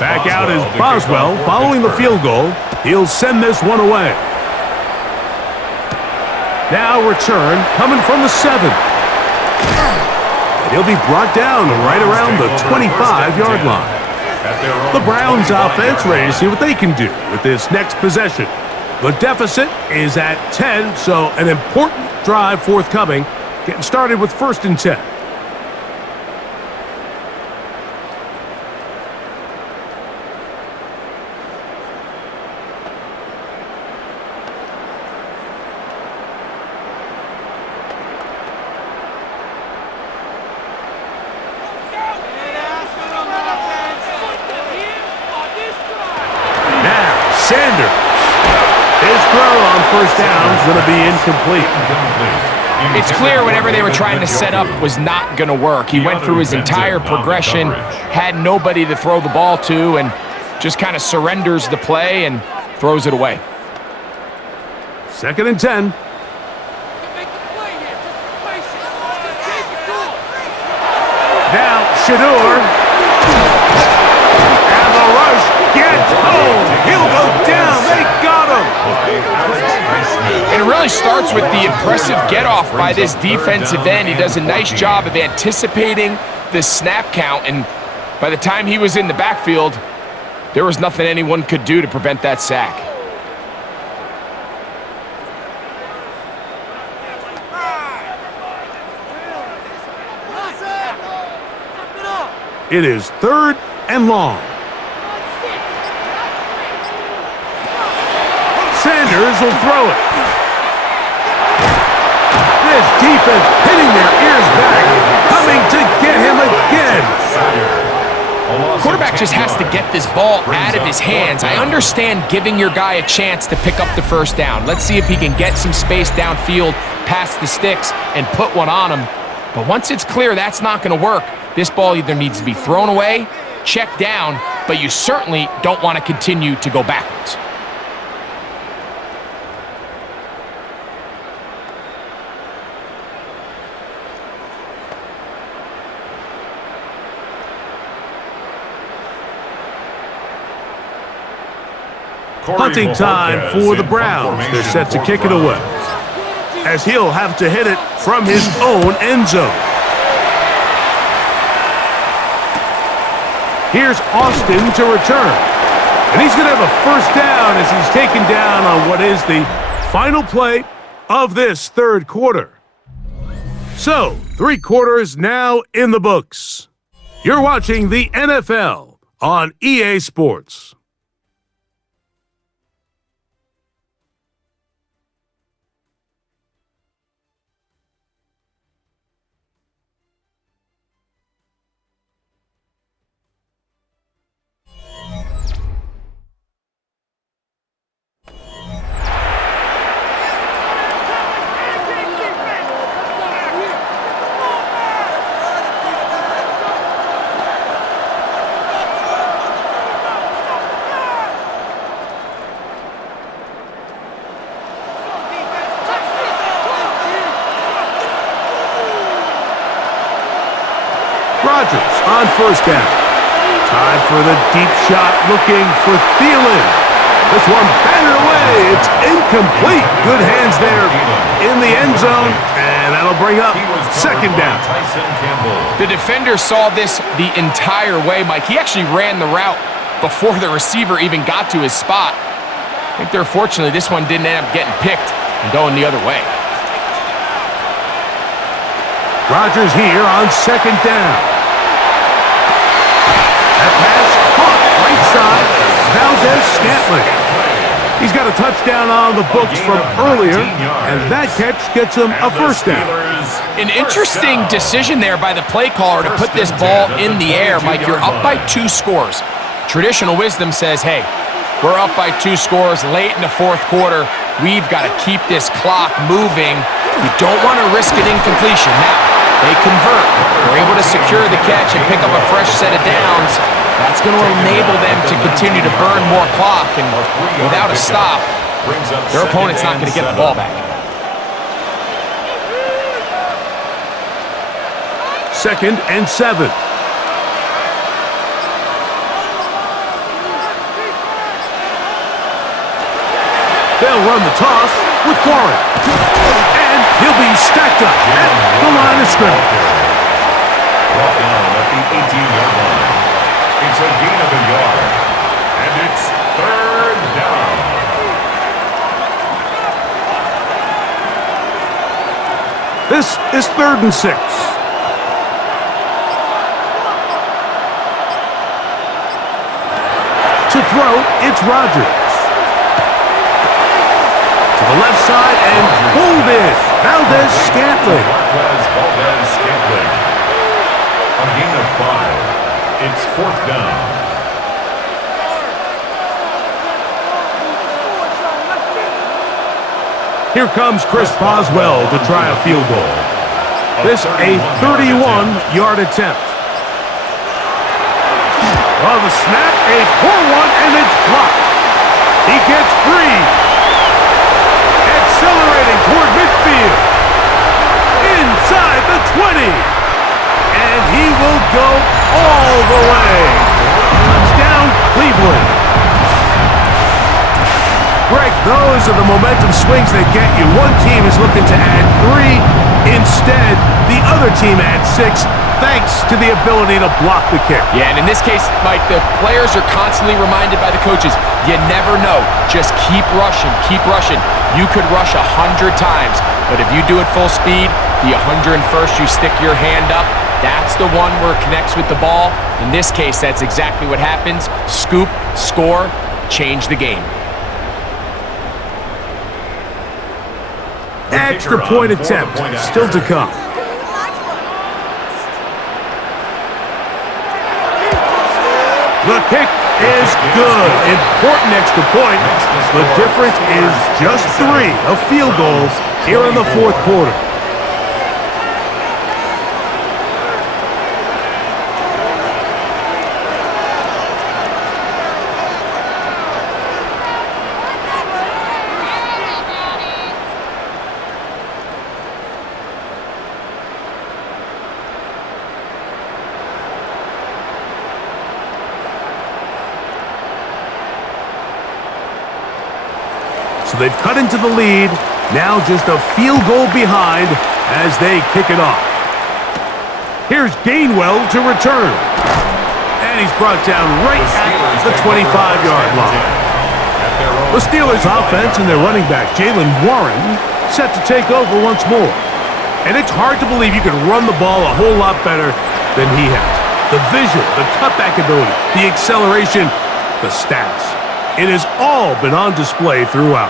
Back out is Boswell following the field goal. He'll send this one away. Now return coming from the 7. And he'll be brought down right around the 25-yard line. The Browns offense ready to see what they can do with this next possession. The deficit is at 10, so an important drive forthcoming. Getting started with 1st and 10. First down is going to be incomplete. It's clear whatever they were trying to set up was not going to work. He went through his entire progression, had nobody to throw the ball to, and just kind of surrenders the play and throws it away. 2nd and 10. Now Shador. And the rush gets home. He'll go down. They got him. And it really started starts with the impressive get-off by this defensive end. He does a nice job of anticipating the snap count, and by the time he was in the backfield, there was nothing anyone could do to prevent that sack. It is 3rd and long. Sanders will throw it. This defense pinning their ears back, coming to get him again. Quarterback just has to get this ball out of his hands. I understand giving your guy a chance to pick up the first down. Let's see if he can get some space downfield past the sticks and put one on him. But once it's clear that's not going to work, this ball either needs to be thrown away, checked down, but you certainly don't want to continue to go backwards. Punting time for the Browns. They're set to kick it away, as he'll have to hit it from his own end zone. Here's Austin to return. And he's going to have a first down as he's taken down on what is the final play of this third quarter. So, 3 quarters now in the books. You're watching the NFL on EA Sports. Rodgers on first down. Time for the deep shot, looking for Thielen. This one batted away. It's incomplete. Good hands there in the end zone, and that'll bring up second down. The defender saw this the entire way, Mike. He actually ran the route before the receiver even got to his spot. I think they're fortunately this one didn't end up getting picked and going the other way. Rodgers here on second down. That pass caught right side. Valdez-Scantling. He's got a touchdown on the books from earlier, and that catch gets him a first down. An interesting decision there by the play caller to put this ball in the air. Mike, you're up by 2 scores. Traditional wisdom says, hey, we're up by 2 scores late in the fourth quarter. We've got to keep this clock moving. We don't want to risk an incompletion. Now, they convert. They're able to secure the catch and pick up a fresh set of downs. That's going to enable them to continue to burn more clock, and without a stop, their opponent's not going to get the ball back. Second and 7. They'll run the toss with Warren. And he'll be stacked up at the line of scrimmage. Brought down at the 18-yard line. It's a gain of a yard. And it's third down. This is 3rd and 6. To throw, it's Rodgers. To the left side and pulled in. Valdez-Scantling. Valdez-Scantling. A gain of 5. It's 4th down. Here comes Chris Boswell to try a field goal. This a 31-yard attempt. Well, the snap, a poor one, and it's blocked. He gets free. Accelerating toward midfield. Inside the 20. And he will go all the way. Touchdown, Cleveland. Greg Those are the momentum swings that get you. One team is looking to add 3. Instead, the other team adds 6, thanks to the ability to block the kick. Yeah, and in this case, Mike, the players are constantly reminded by the coaches, you never know. Just keep rushing, keep rushing. You could rush 100 times, but if you do it full speed, the 101st you stick your hand up, that's the one where it connects with the ball. In this case, that's exactly what happens. Scoop, score, change the game. Extra point attempt, still to come. The kick is good. Important extra point. The difference is just 3. A field goal here in the fourth quarter. So they've cut into the lead, now just a field goal behind as they kick it off. Here's Gainwell to return. And he's brought down right at the 25-yard line. The Steelers' offense and their running back, Jaylen Warren, set to take over once more. And it's hard to believe you can run the ball a whole lot better than he has. The vision, the cutback ability, the acceleration, the stats. It has all been on display throughout.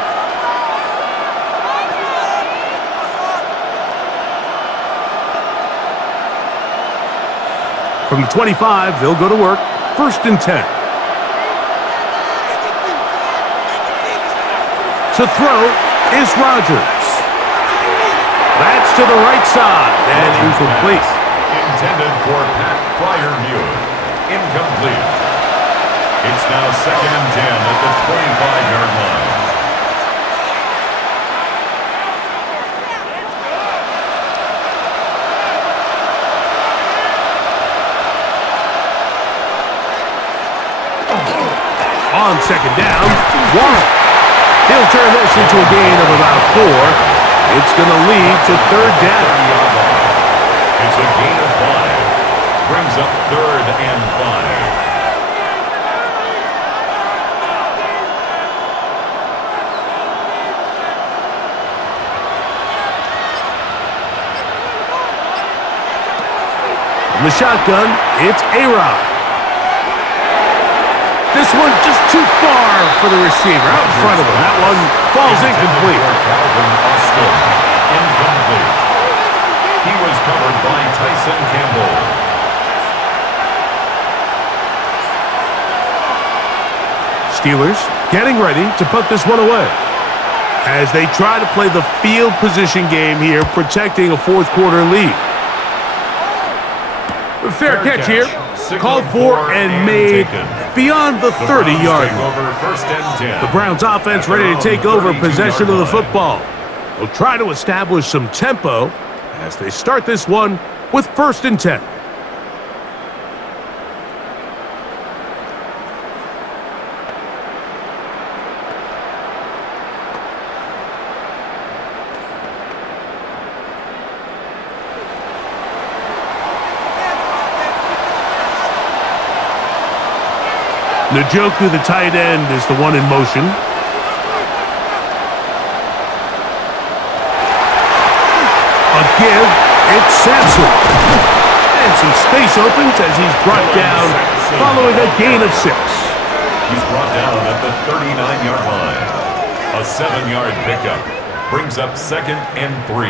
From the 25, they'll go to work. 1st and 10. To throw is Rodgers. That's to the right side and incomplete. Intended for Pat Fryermuth. Incomplete. It's now 2nd and 10 at the 25-yard line. On 2nd down, Warren. He'll turn this into a gain of about 4. It's going to lead to 3rd down. It's a gain of 5. Brings up 3rd and 5. From the shotgun, it's A-Rod. This one just too far for the receiver, out in front of him. That one falls incomplete. Incomplete. He was covered by Tyson Campbell. Steelers getting ready to put this one away as they try to play the field position game here, protecting a fourth quarter lead. Fair catch here, called for and made beyond the 30-yard line. The Browns offense ready to take over possession of the football. They'll try to establish some tempo as they start this one with 1st and 10. Njoku, the tight end, is the one in motion. A give, it's Sampson. And some space opens as he's brought down following a gain of 6. He's brought down at the 39-yard line. A 7-yard pickup brings up 2nd and 3.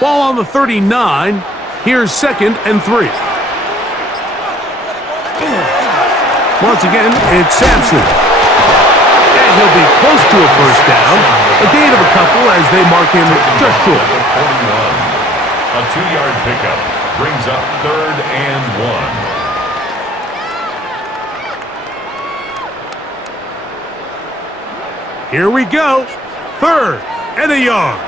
Ball on the 39. Here's 2nd and 3. Once again, it's Sampson. And he'll be close to a 1st down. A gain of a couple as they mark him just short. A 2-yard pickup brings up 3rd and 1. Here we go. 3rd and a yard.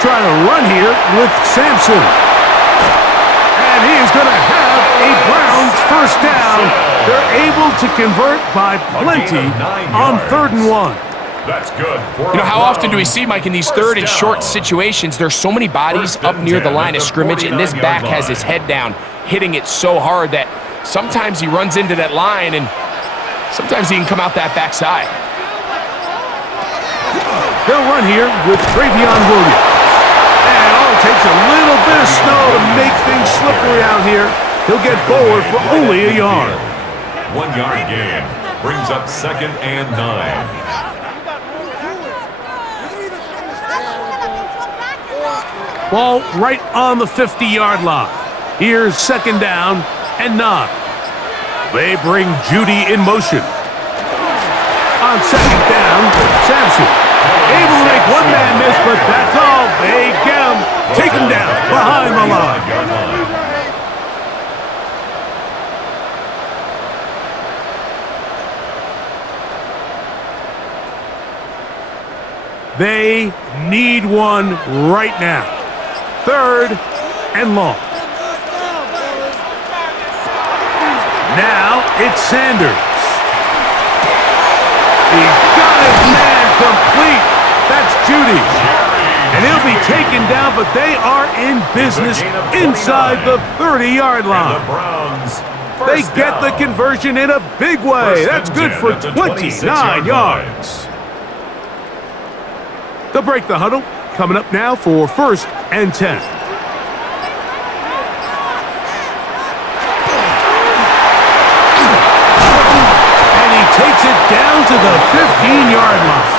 Trying to run here with Sampson. is going to have a Browns first down. They're able to convert by plenty on 3rd and 1. That's good. You know, how often do we see, Mike, in these third and short situations, there's so many bodies up near the line of scrimmage, and this back has his head down, hitting it so hard that sometimes he runs into that line, and sometimes he can come out that backside. They'll run here with Travion Williams. And it takes a little bit of snow to make things slippery out here. He'll get forward for only a yard. 1 yard gain brings up 2nd and 9. Ball right on the 50-yard line. Here's 2nd down and 9. They bring Judy in motion. On 2nd down, Sampson. Able to make one man miss, but that's all. They get him. Take him down behind the line. They need one right now. 3rd and long. Now it's Sanders. He's got his man complete. That's Judy. And he'll be taken down, but they are in business inside the 30-yard line. They get the conversion in a big way. That's good for 29 yards. They'll break the huddle. Coming up now for 1st and 10. And he takes it down to the 15-yard line.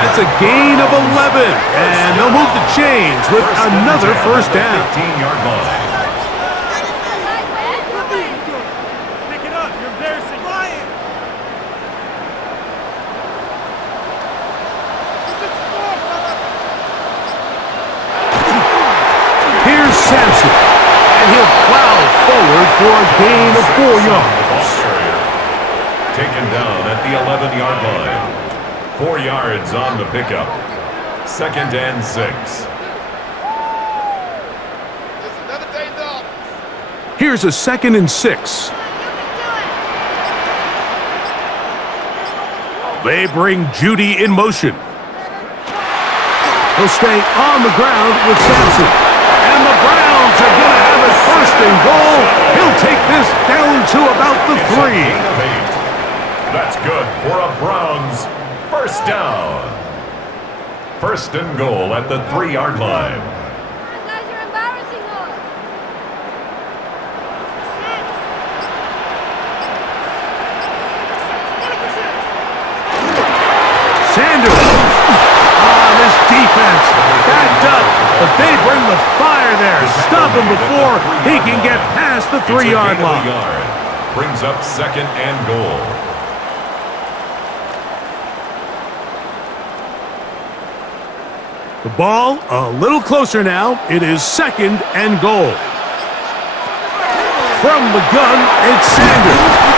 That's a gain of 11. And they'll move the chains with another first down. 15-yard line. Pick it up. You're embarrassing. Ryan. Here's Sampson. And he'll plow forward for a gain of 4 yards. Taken down at the 11-yard line. 4 yards on the pickup. 2nd and 6. Here's a 2nd and 6. They bring Judy in motion. He'll stay on the ground with Sampson. And the Browns are going to have a 1st and goal. He'll take this down to about the 3. That's good for a Browns first down. 1st and goal at the 3-yard line. Guys, you're embarrassing us. Sanders. This defense backed up, but they bring the fire there. Stop him before he can get past the 3-yard line. Brings up 2nd and goal. The ball a little closer now. It is 2nd and goal. From the gun, it's Sanders.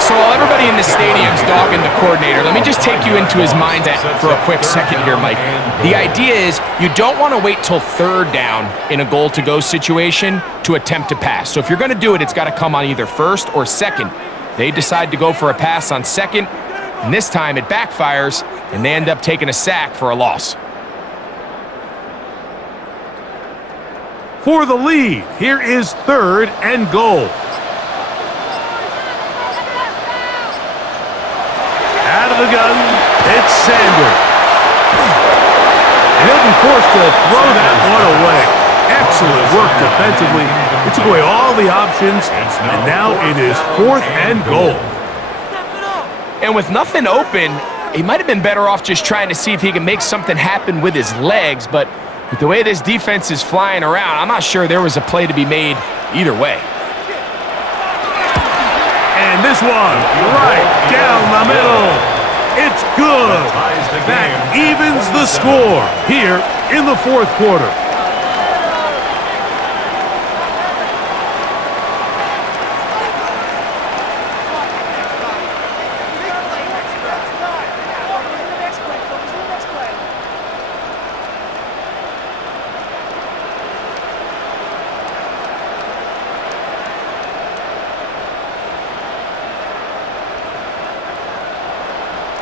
So while everybody in the stadium's dogging the coordinator, let me just take you into his mind for a quick second here, Mike. The idea is you don't want to wait till 3rd down in a goal-to-go situation to attempt to pass. So if you're going to do it, it's got to come on either 1st or 2nd. They decide to go for a pass on 2nd, and this time it backfires, and they end up taking a sack for a loss. For the lead, here is 3rd and goal. Out of the gun, it's Sanders. And he'll be forced to throw that one away. Excellent work defensively. It took away all the options, and now it is 4th and goal. And with nothing open, he might have been better off just trying to see if he can make something happen with his legs, but with the way this defense is flying around, I'm not sure there was a play to be made either way. And this one, right down the middle. It's good. That evens the score here in the 4th quarter.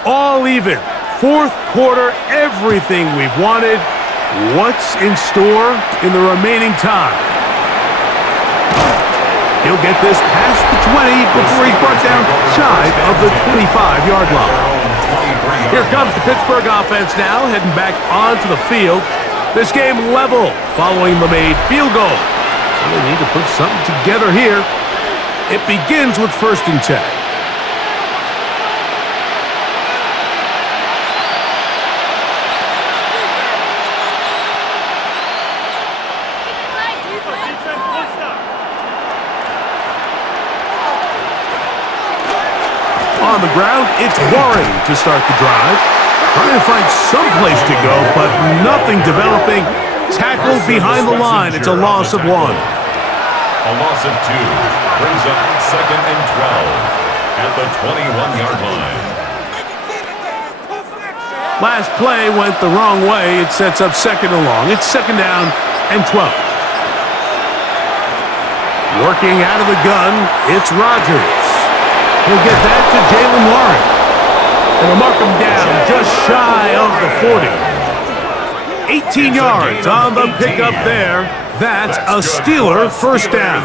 all even. Fourth quarter, everything we've wanted. What's in store in the remaining time? He'll get this past the 20 before he's brought down shy of the 25-yard line. Here comes the Pittsburgh offense now, heading back onto the field. This game level following the made field goal. So they need to put something together here. It begins with 1st and 10. On the ground, it's Warren to start the drive. Trying to find some place to go, but nothing developing. Tackled behind the line. It's a loss of 1. A loss of 2 brings up 2nd and 12 at the 21-yard line. Last play went the wrong way. It sets up 2nd and long. It's 2nd down and 12. Working out of the gun, it's Rodgers. He'll get that to Jalen Warren. And he'll mark him down just shy of the 40. 18 yards on the pickup there. That's a Steeler first down.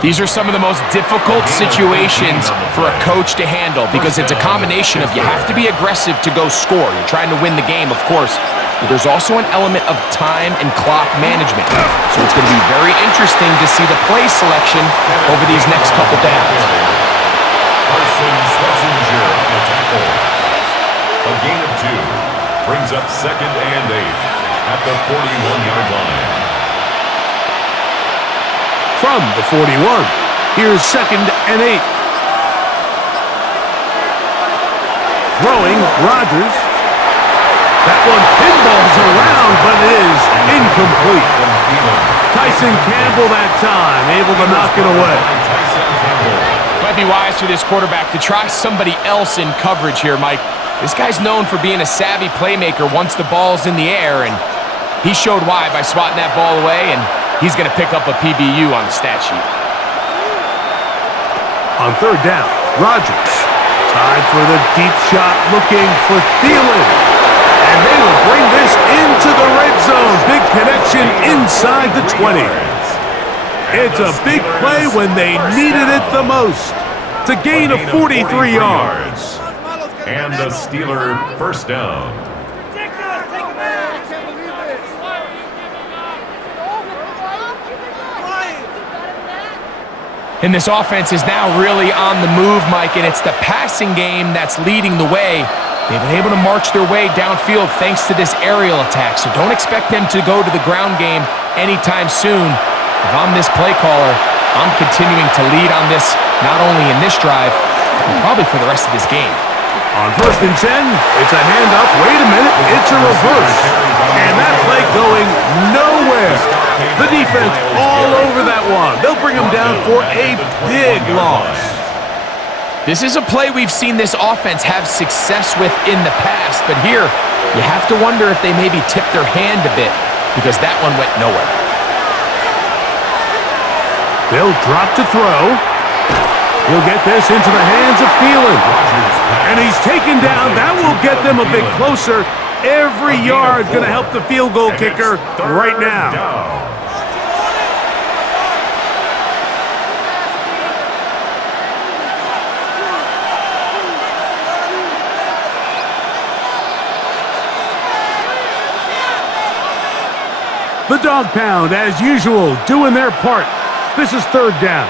These are some of the most difficult situations for a coach to handle because it's a combination of you have to be aggressive to go score. You're trying to win the game, of course, but there's also an element of time and clock management. So it's going to be very interesting to see the play selection over these next couple downs. Carson Schlesinger on the tackle. A gain of 2 brings up 2nd and 8 at the 41-yard line. From the 41, here's 2nd and 8. Throwing, Rodgers. That one pinballs around, but it is incomplete. Tyson Campbell that time, able to knock it away. Might be wise for this quarterback to try somebody else in coverage here, Mike. This guy's known for being a savvy playmaker once the ball's in the air, and he showed why by swatting that ball away, and he's going to pick up a PBU on the stat sheet. On 3rd down, Rodgers. Tied for the deep shot, looking for Thielen. And they will bring this into the red zone. Big connection inside the 20. It's a big play when they needed it the most. To gain of 43 yards. And the Steeler first down. And this offense is now really on the move, Mike, and it's the passing game that's leading the way. They've been able to march their way downfield thanks to this aerial attack, so don't expect them to go to the ground game anytime soon. If I'm this play caller, I'm continuing to lead on this, not only in this drive, but probably for the rest of this game. On 1st and 10, it's a handoff. Wait a minute, it's a reverse. And that play going nowhere. The defense all over that one. They'll bring him down for a big loss. This is a play we've seen this offense have success with in the past, but here, you have to wonder if they maybe tipped their hand a bit because that one went nowhere. They'll drop to throw. He'll get this into the hands of Thielen. And he's taken down. That will get them a bit closer. Every yard going to help the field goal kicker right now. The dog pound, as usual, doing their part. This is 3rd down.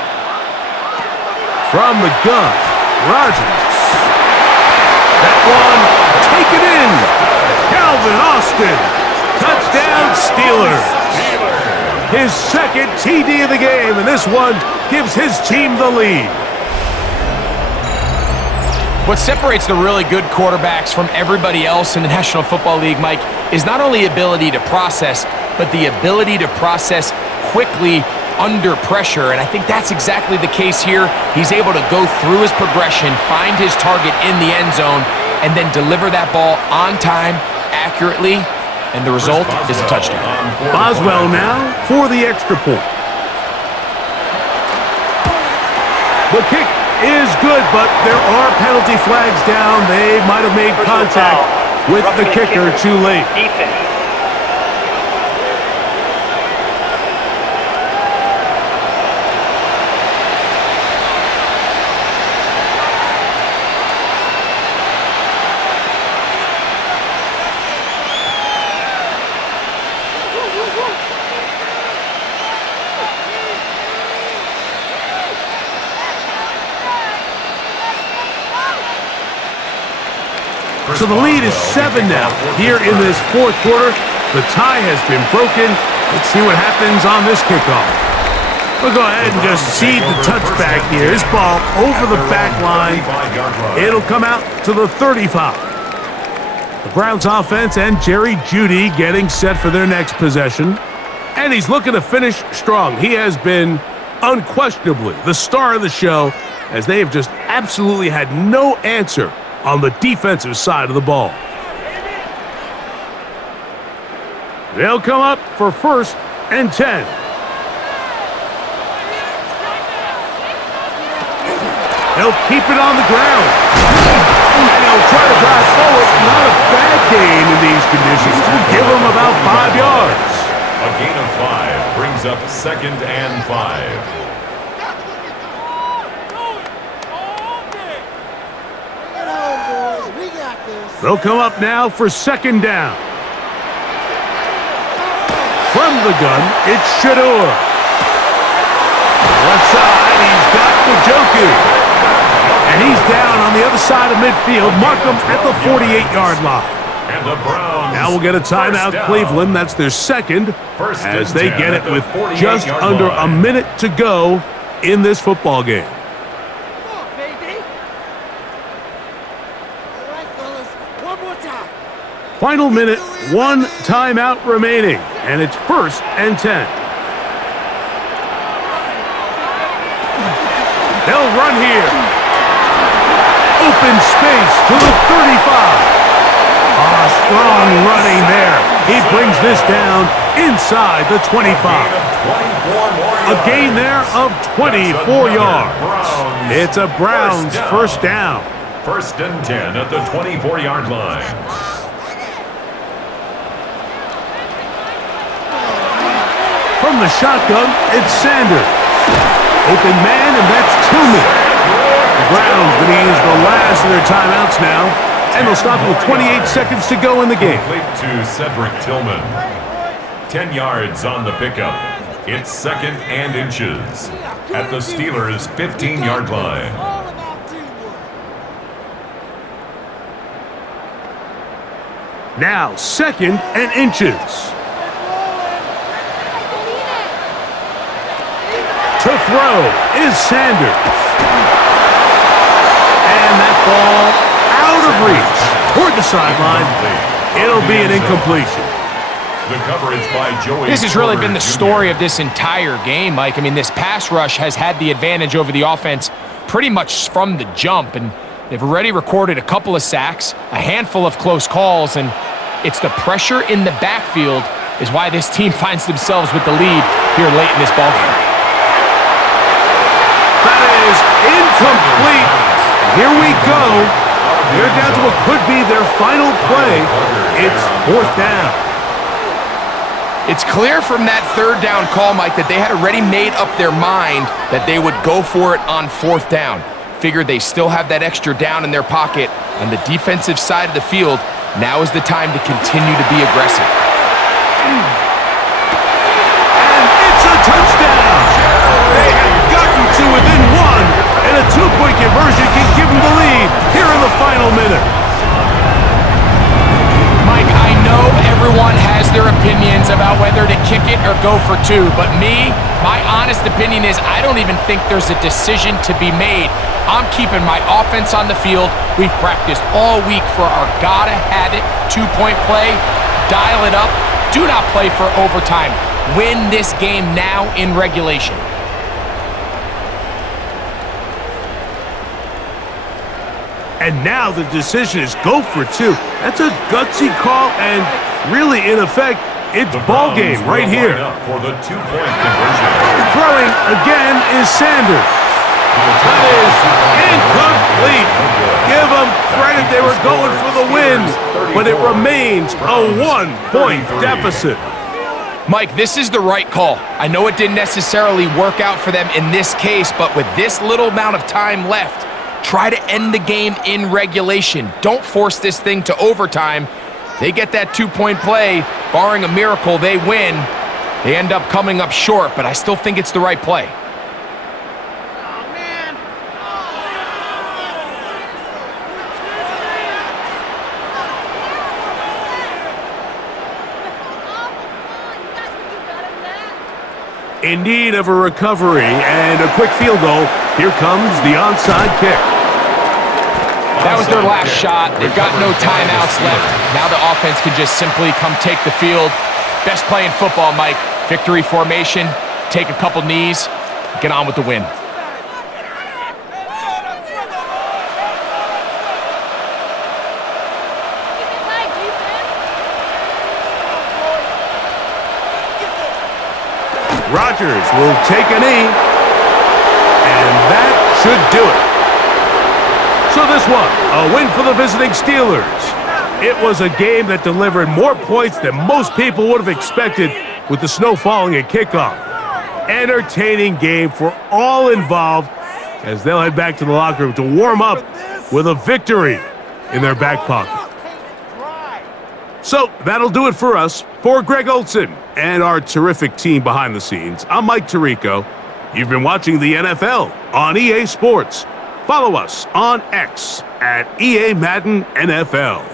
From the gun, Rodgers. That one taken in. Calvin Austin. Touchdown Steelers. His 2nd TD of the game, and this one gives his team the lead. What separates the really good quarterbacks from everybody else in the National Football League, Mike, is not only ability to process, but the ability to process quickly under pressure, and I think that's exactly the case here. He's able to go through his progression, find his target in the end zone, and then deliver that ball on time, accurately, and the result is a touchdown. Boswell now for the extra point. The kick is good, but there are penalty flags down. They might have made contact with the kicker too late. Defense. So the lead is 7 now. Here in this fourth quarter, the tie has been broken. Let's see what happens on this kickoff. We'll go ahead and just cede the touchback here. This ball over the back line. It'll come out to the 35. The Browns offense and Jerry Jeudy getting set for their next possession. And he's looking to finish strong. He has been unquestionably the star of the show, as they have just absolutely had no answer on the defensive side of the ball. They'll come up for 1st and 10. They'll keep it on the ground. And they'll try to drive forward. Not a bad gain in these conditions. We'll give them about 5 yards. A gain of 5 brings up 2nd and 5. They'll come up now for 2nd down. From the gun, it's Shador. Left side, he's got Njoku. And he's down on the other side of midfield. Mark him at the 48-yard line. And the Browns. Now we'll get a timeout, Cleveland. That's their second, as they get it with just under a minute to go in this football game. Final minute, 1 timeout remaining, and it's 1st and 10. They'll run here. Open space to the 35. Strong running there. He brings this down inside the 25. A gain there of 24 yards. It's a Browns first down. 1st and 10 at the 24-yard line. From the shotgun, it's Sanders. Open man, and that's Tillman. The Browns going to use the last of their timeouts now, and they'll stop with 28 seconds to go in the game. Complete to Cedric Tillman. 10 yards on the pickup. It's 2nd and inches at the Steelers' 15-yard line. Now 2nd and inches. To throw is Sanders. And that ball out of reach toward the sideline. It'll be an incompletion. The coverage by Joey. This has really been the story of this entire game, Mike. I mean, this pass rush has had the advantage over the offense pretty much from the jump, and they've already recorded a couple of sacks, a handful of close calls, and it's the pressure in the backfield is why this team finds themselves with the lead here late in this ballgame. That is incomplete. Here we go. They're down to what could be their final play. It's 4th down. It's clear from that 3rd down call, Mike, that they had already made up their mind that they would go for it on 4th down. Figured they still have that extra down in their pocket on the defensive side of the field. Now is the time to continue to be aggressive. And it's a touchdown. They have gotten to within 1, and a 2-point conversion can give them the lead here in the final minute. Mike, I know everyone has their opinions about whether to kick it or go for 2, but my honest opinion is I don't even think there's a decision to be made. I'm keeping my offense on the field. We've practiced all week for our gotta-have-it 2-point play. Dial it up. Do not play for overtime. Win this game now in regulation. And now the decision is go for 2. That's a gutsy call, and really, in effect, it's ball game right here. For the 2-point conversion. Throwing again is Sanders. That is incomplete. Give them credit, they were going for the win, but it remains a 1-point deficit. Mike, this is the right call. I know it didn't necessarily work out for them in this case, but with this little amount of time left, try to end the game in regulation. Don't force this thing to overtime. They get that 2-point play, barring a miracle, they win. They end up coming up short, but I still think it's the right play. In need of a recovery and a quick field goal. Here comes the onside kick. That was their last shot. They've got no timeouts left. Now the offense can just simply come take the field. Best play in football, Mike. Victory formation, take a couple knees, get on with the win. Rodgers will take a knee, and that should do it. So this one, a win for the visiting Steelers. It was a game that delivered more points than most people would have expected with the snow falling at kickoff. Entertaining game for all involved as they'll head back to the locker room to warm up with a victory in their back pocket. So that'll do it for us. For Greg Olson and our terrific team behind the scenes, I'm Mike Tirico. You've been watching the NFL on EA Sports. Follow us on X at EA Madden NFL.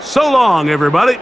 So long, everybody.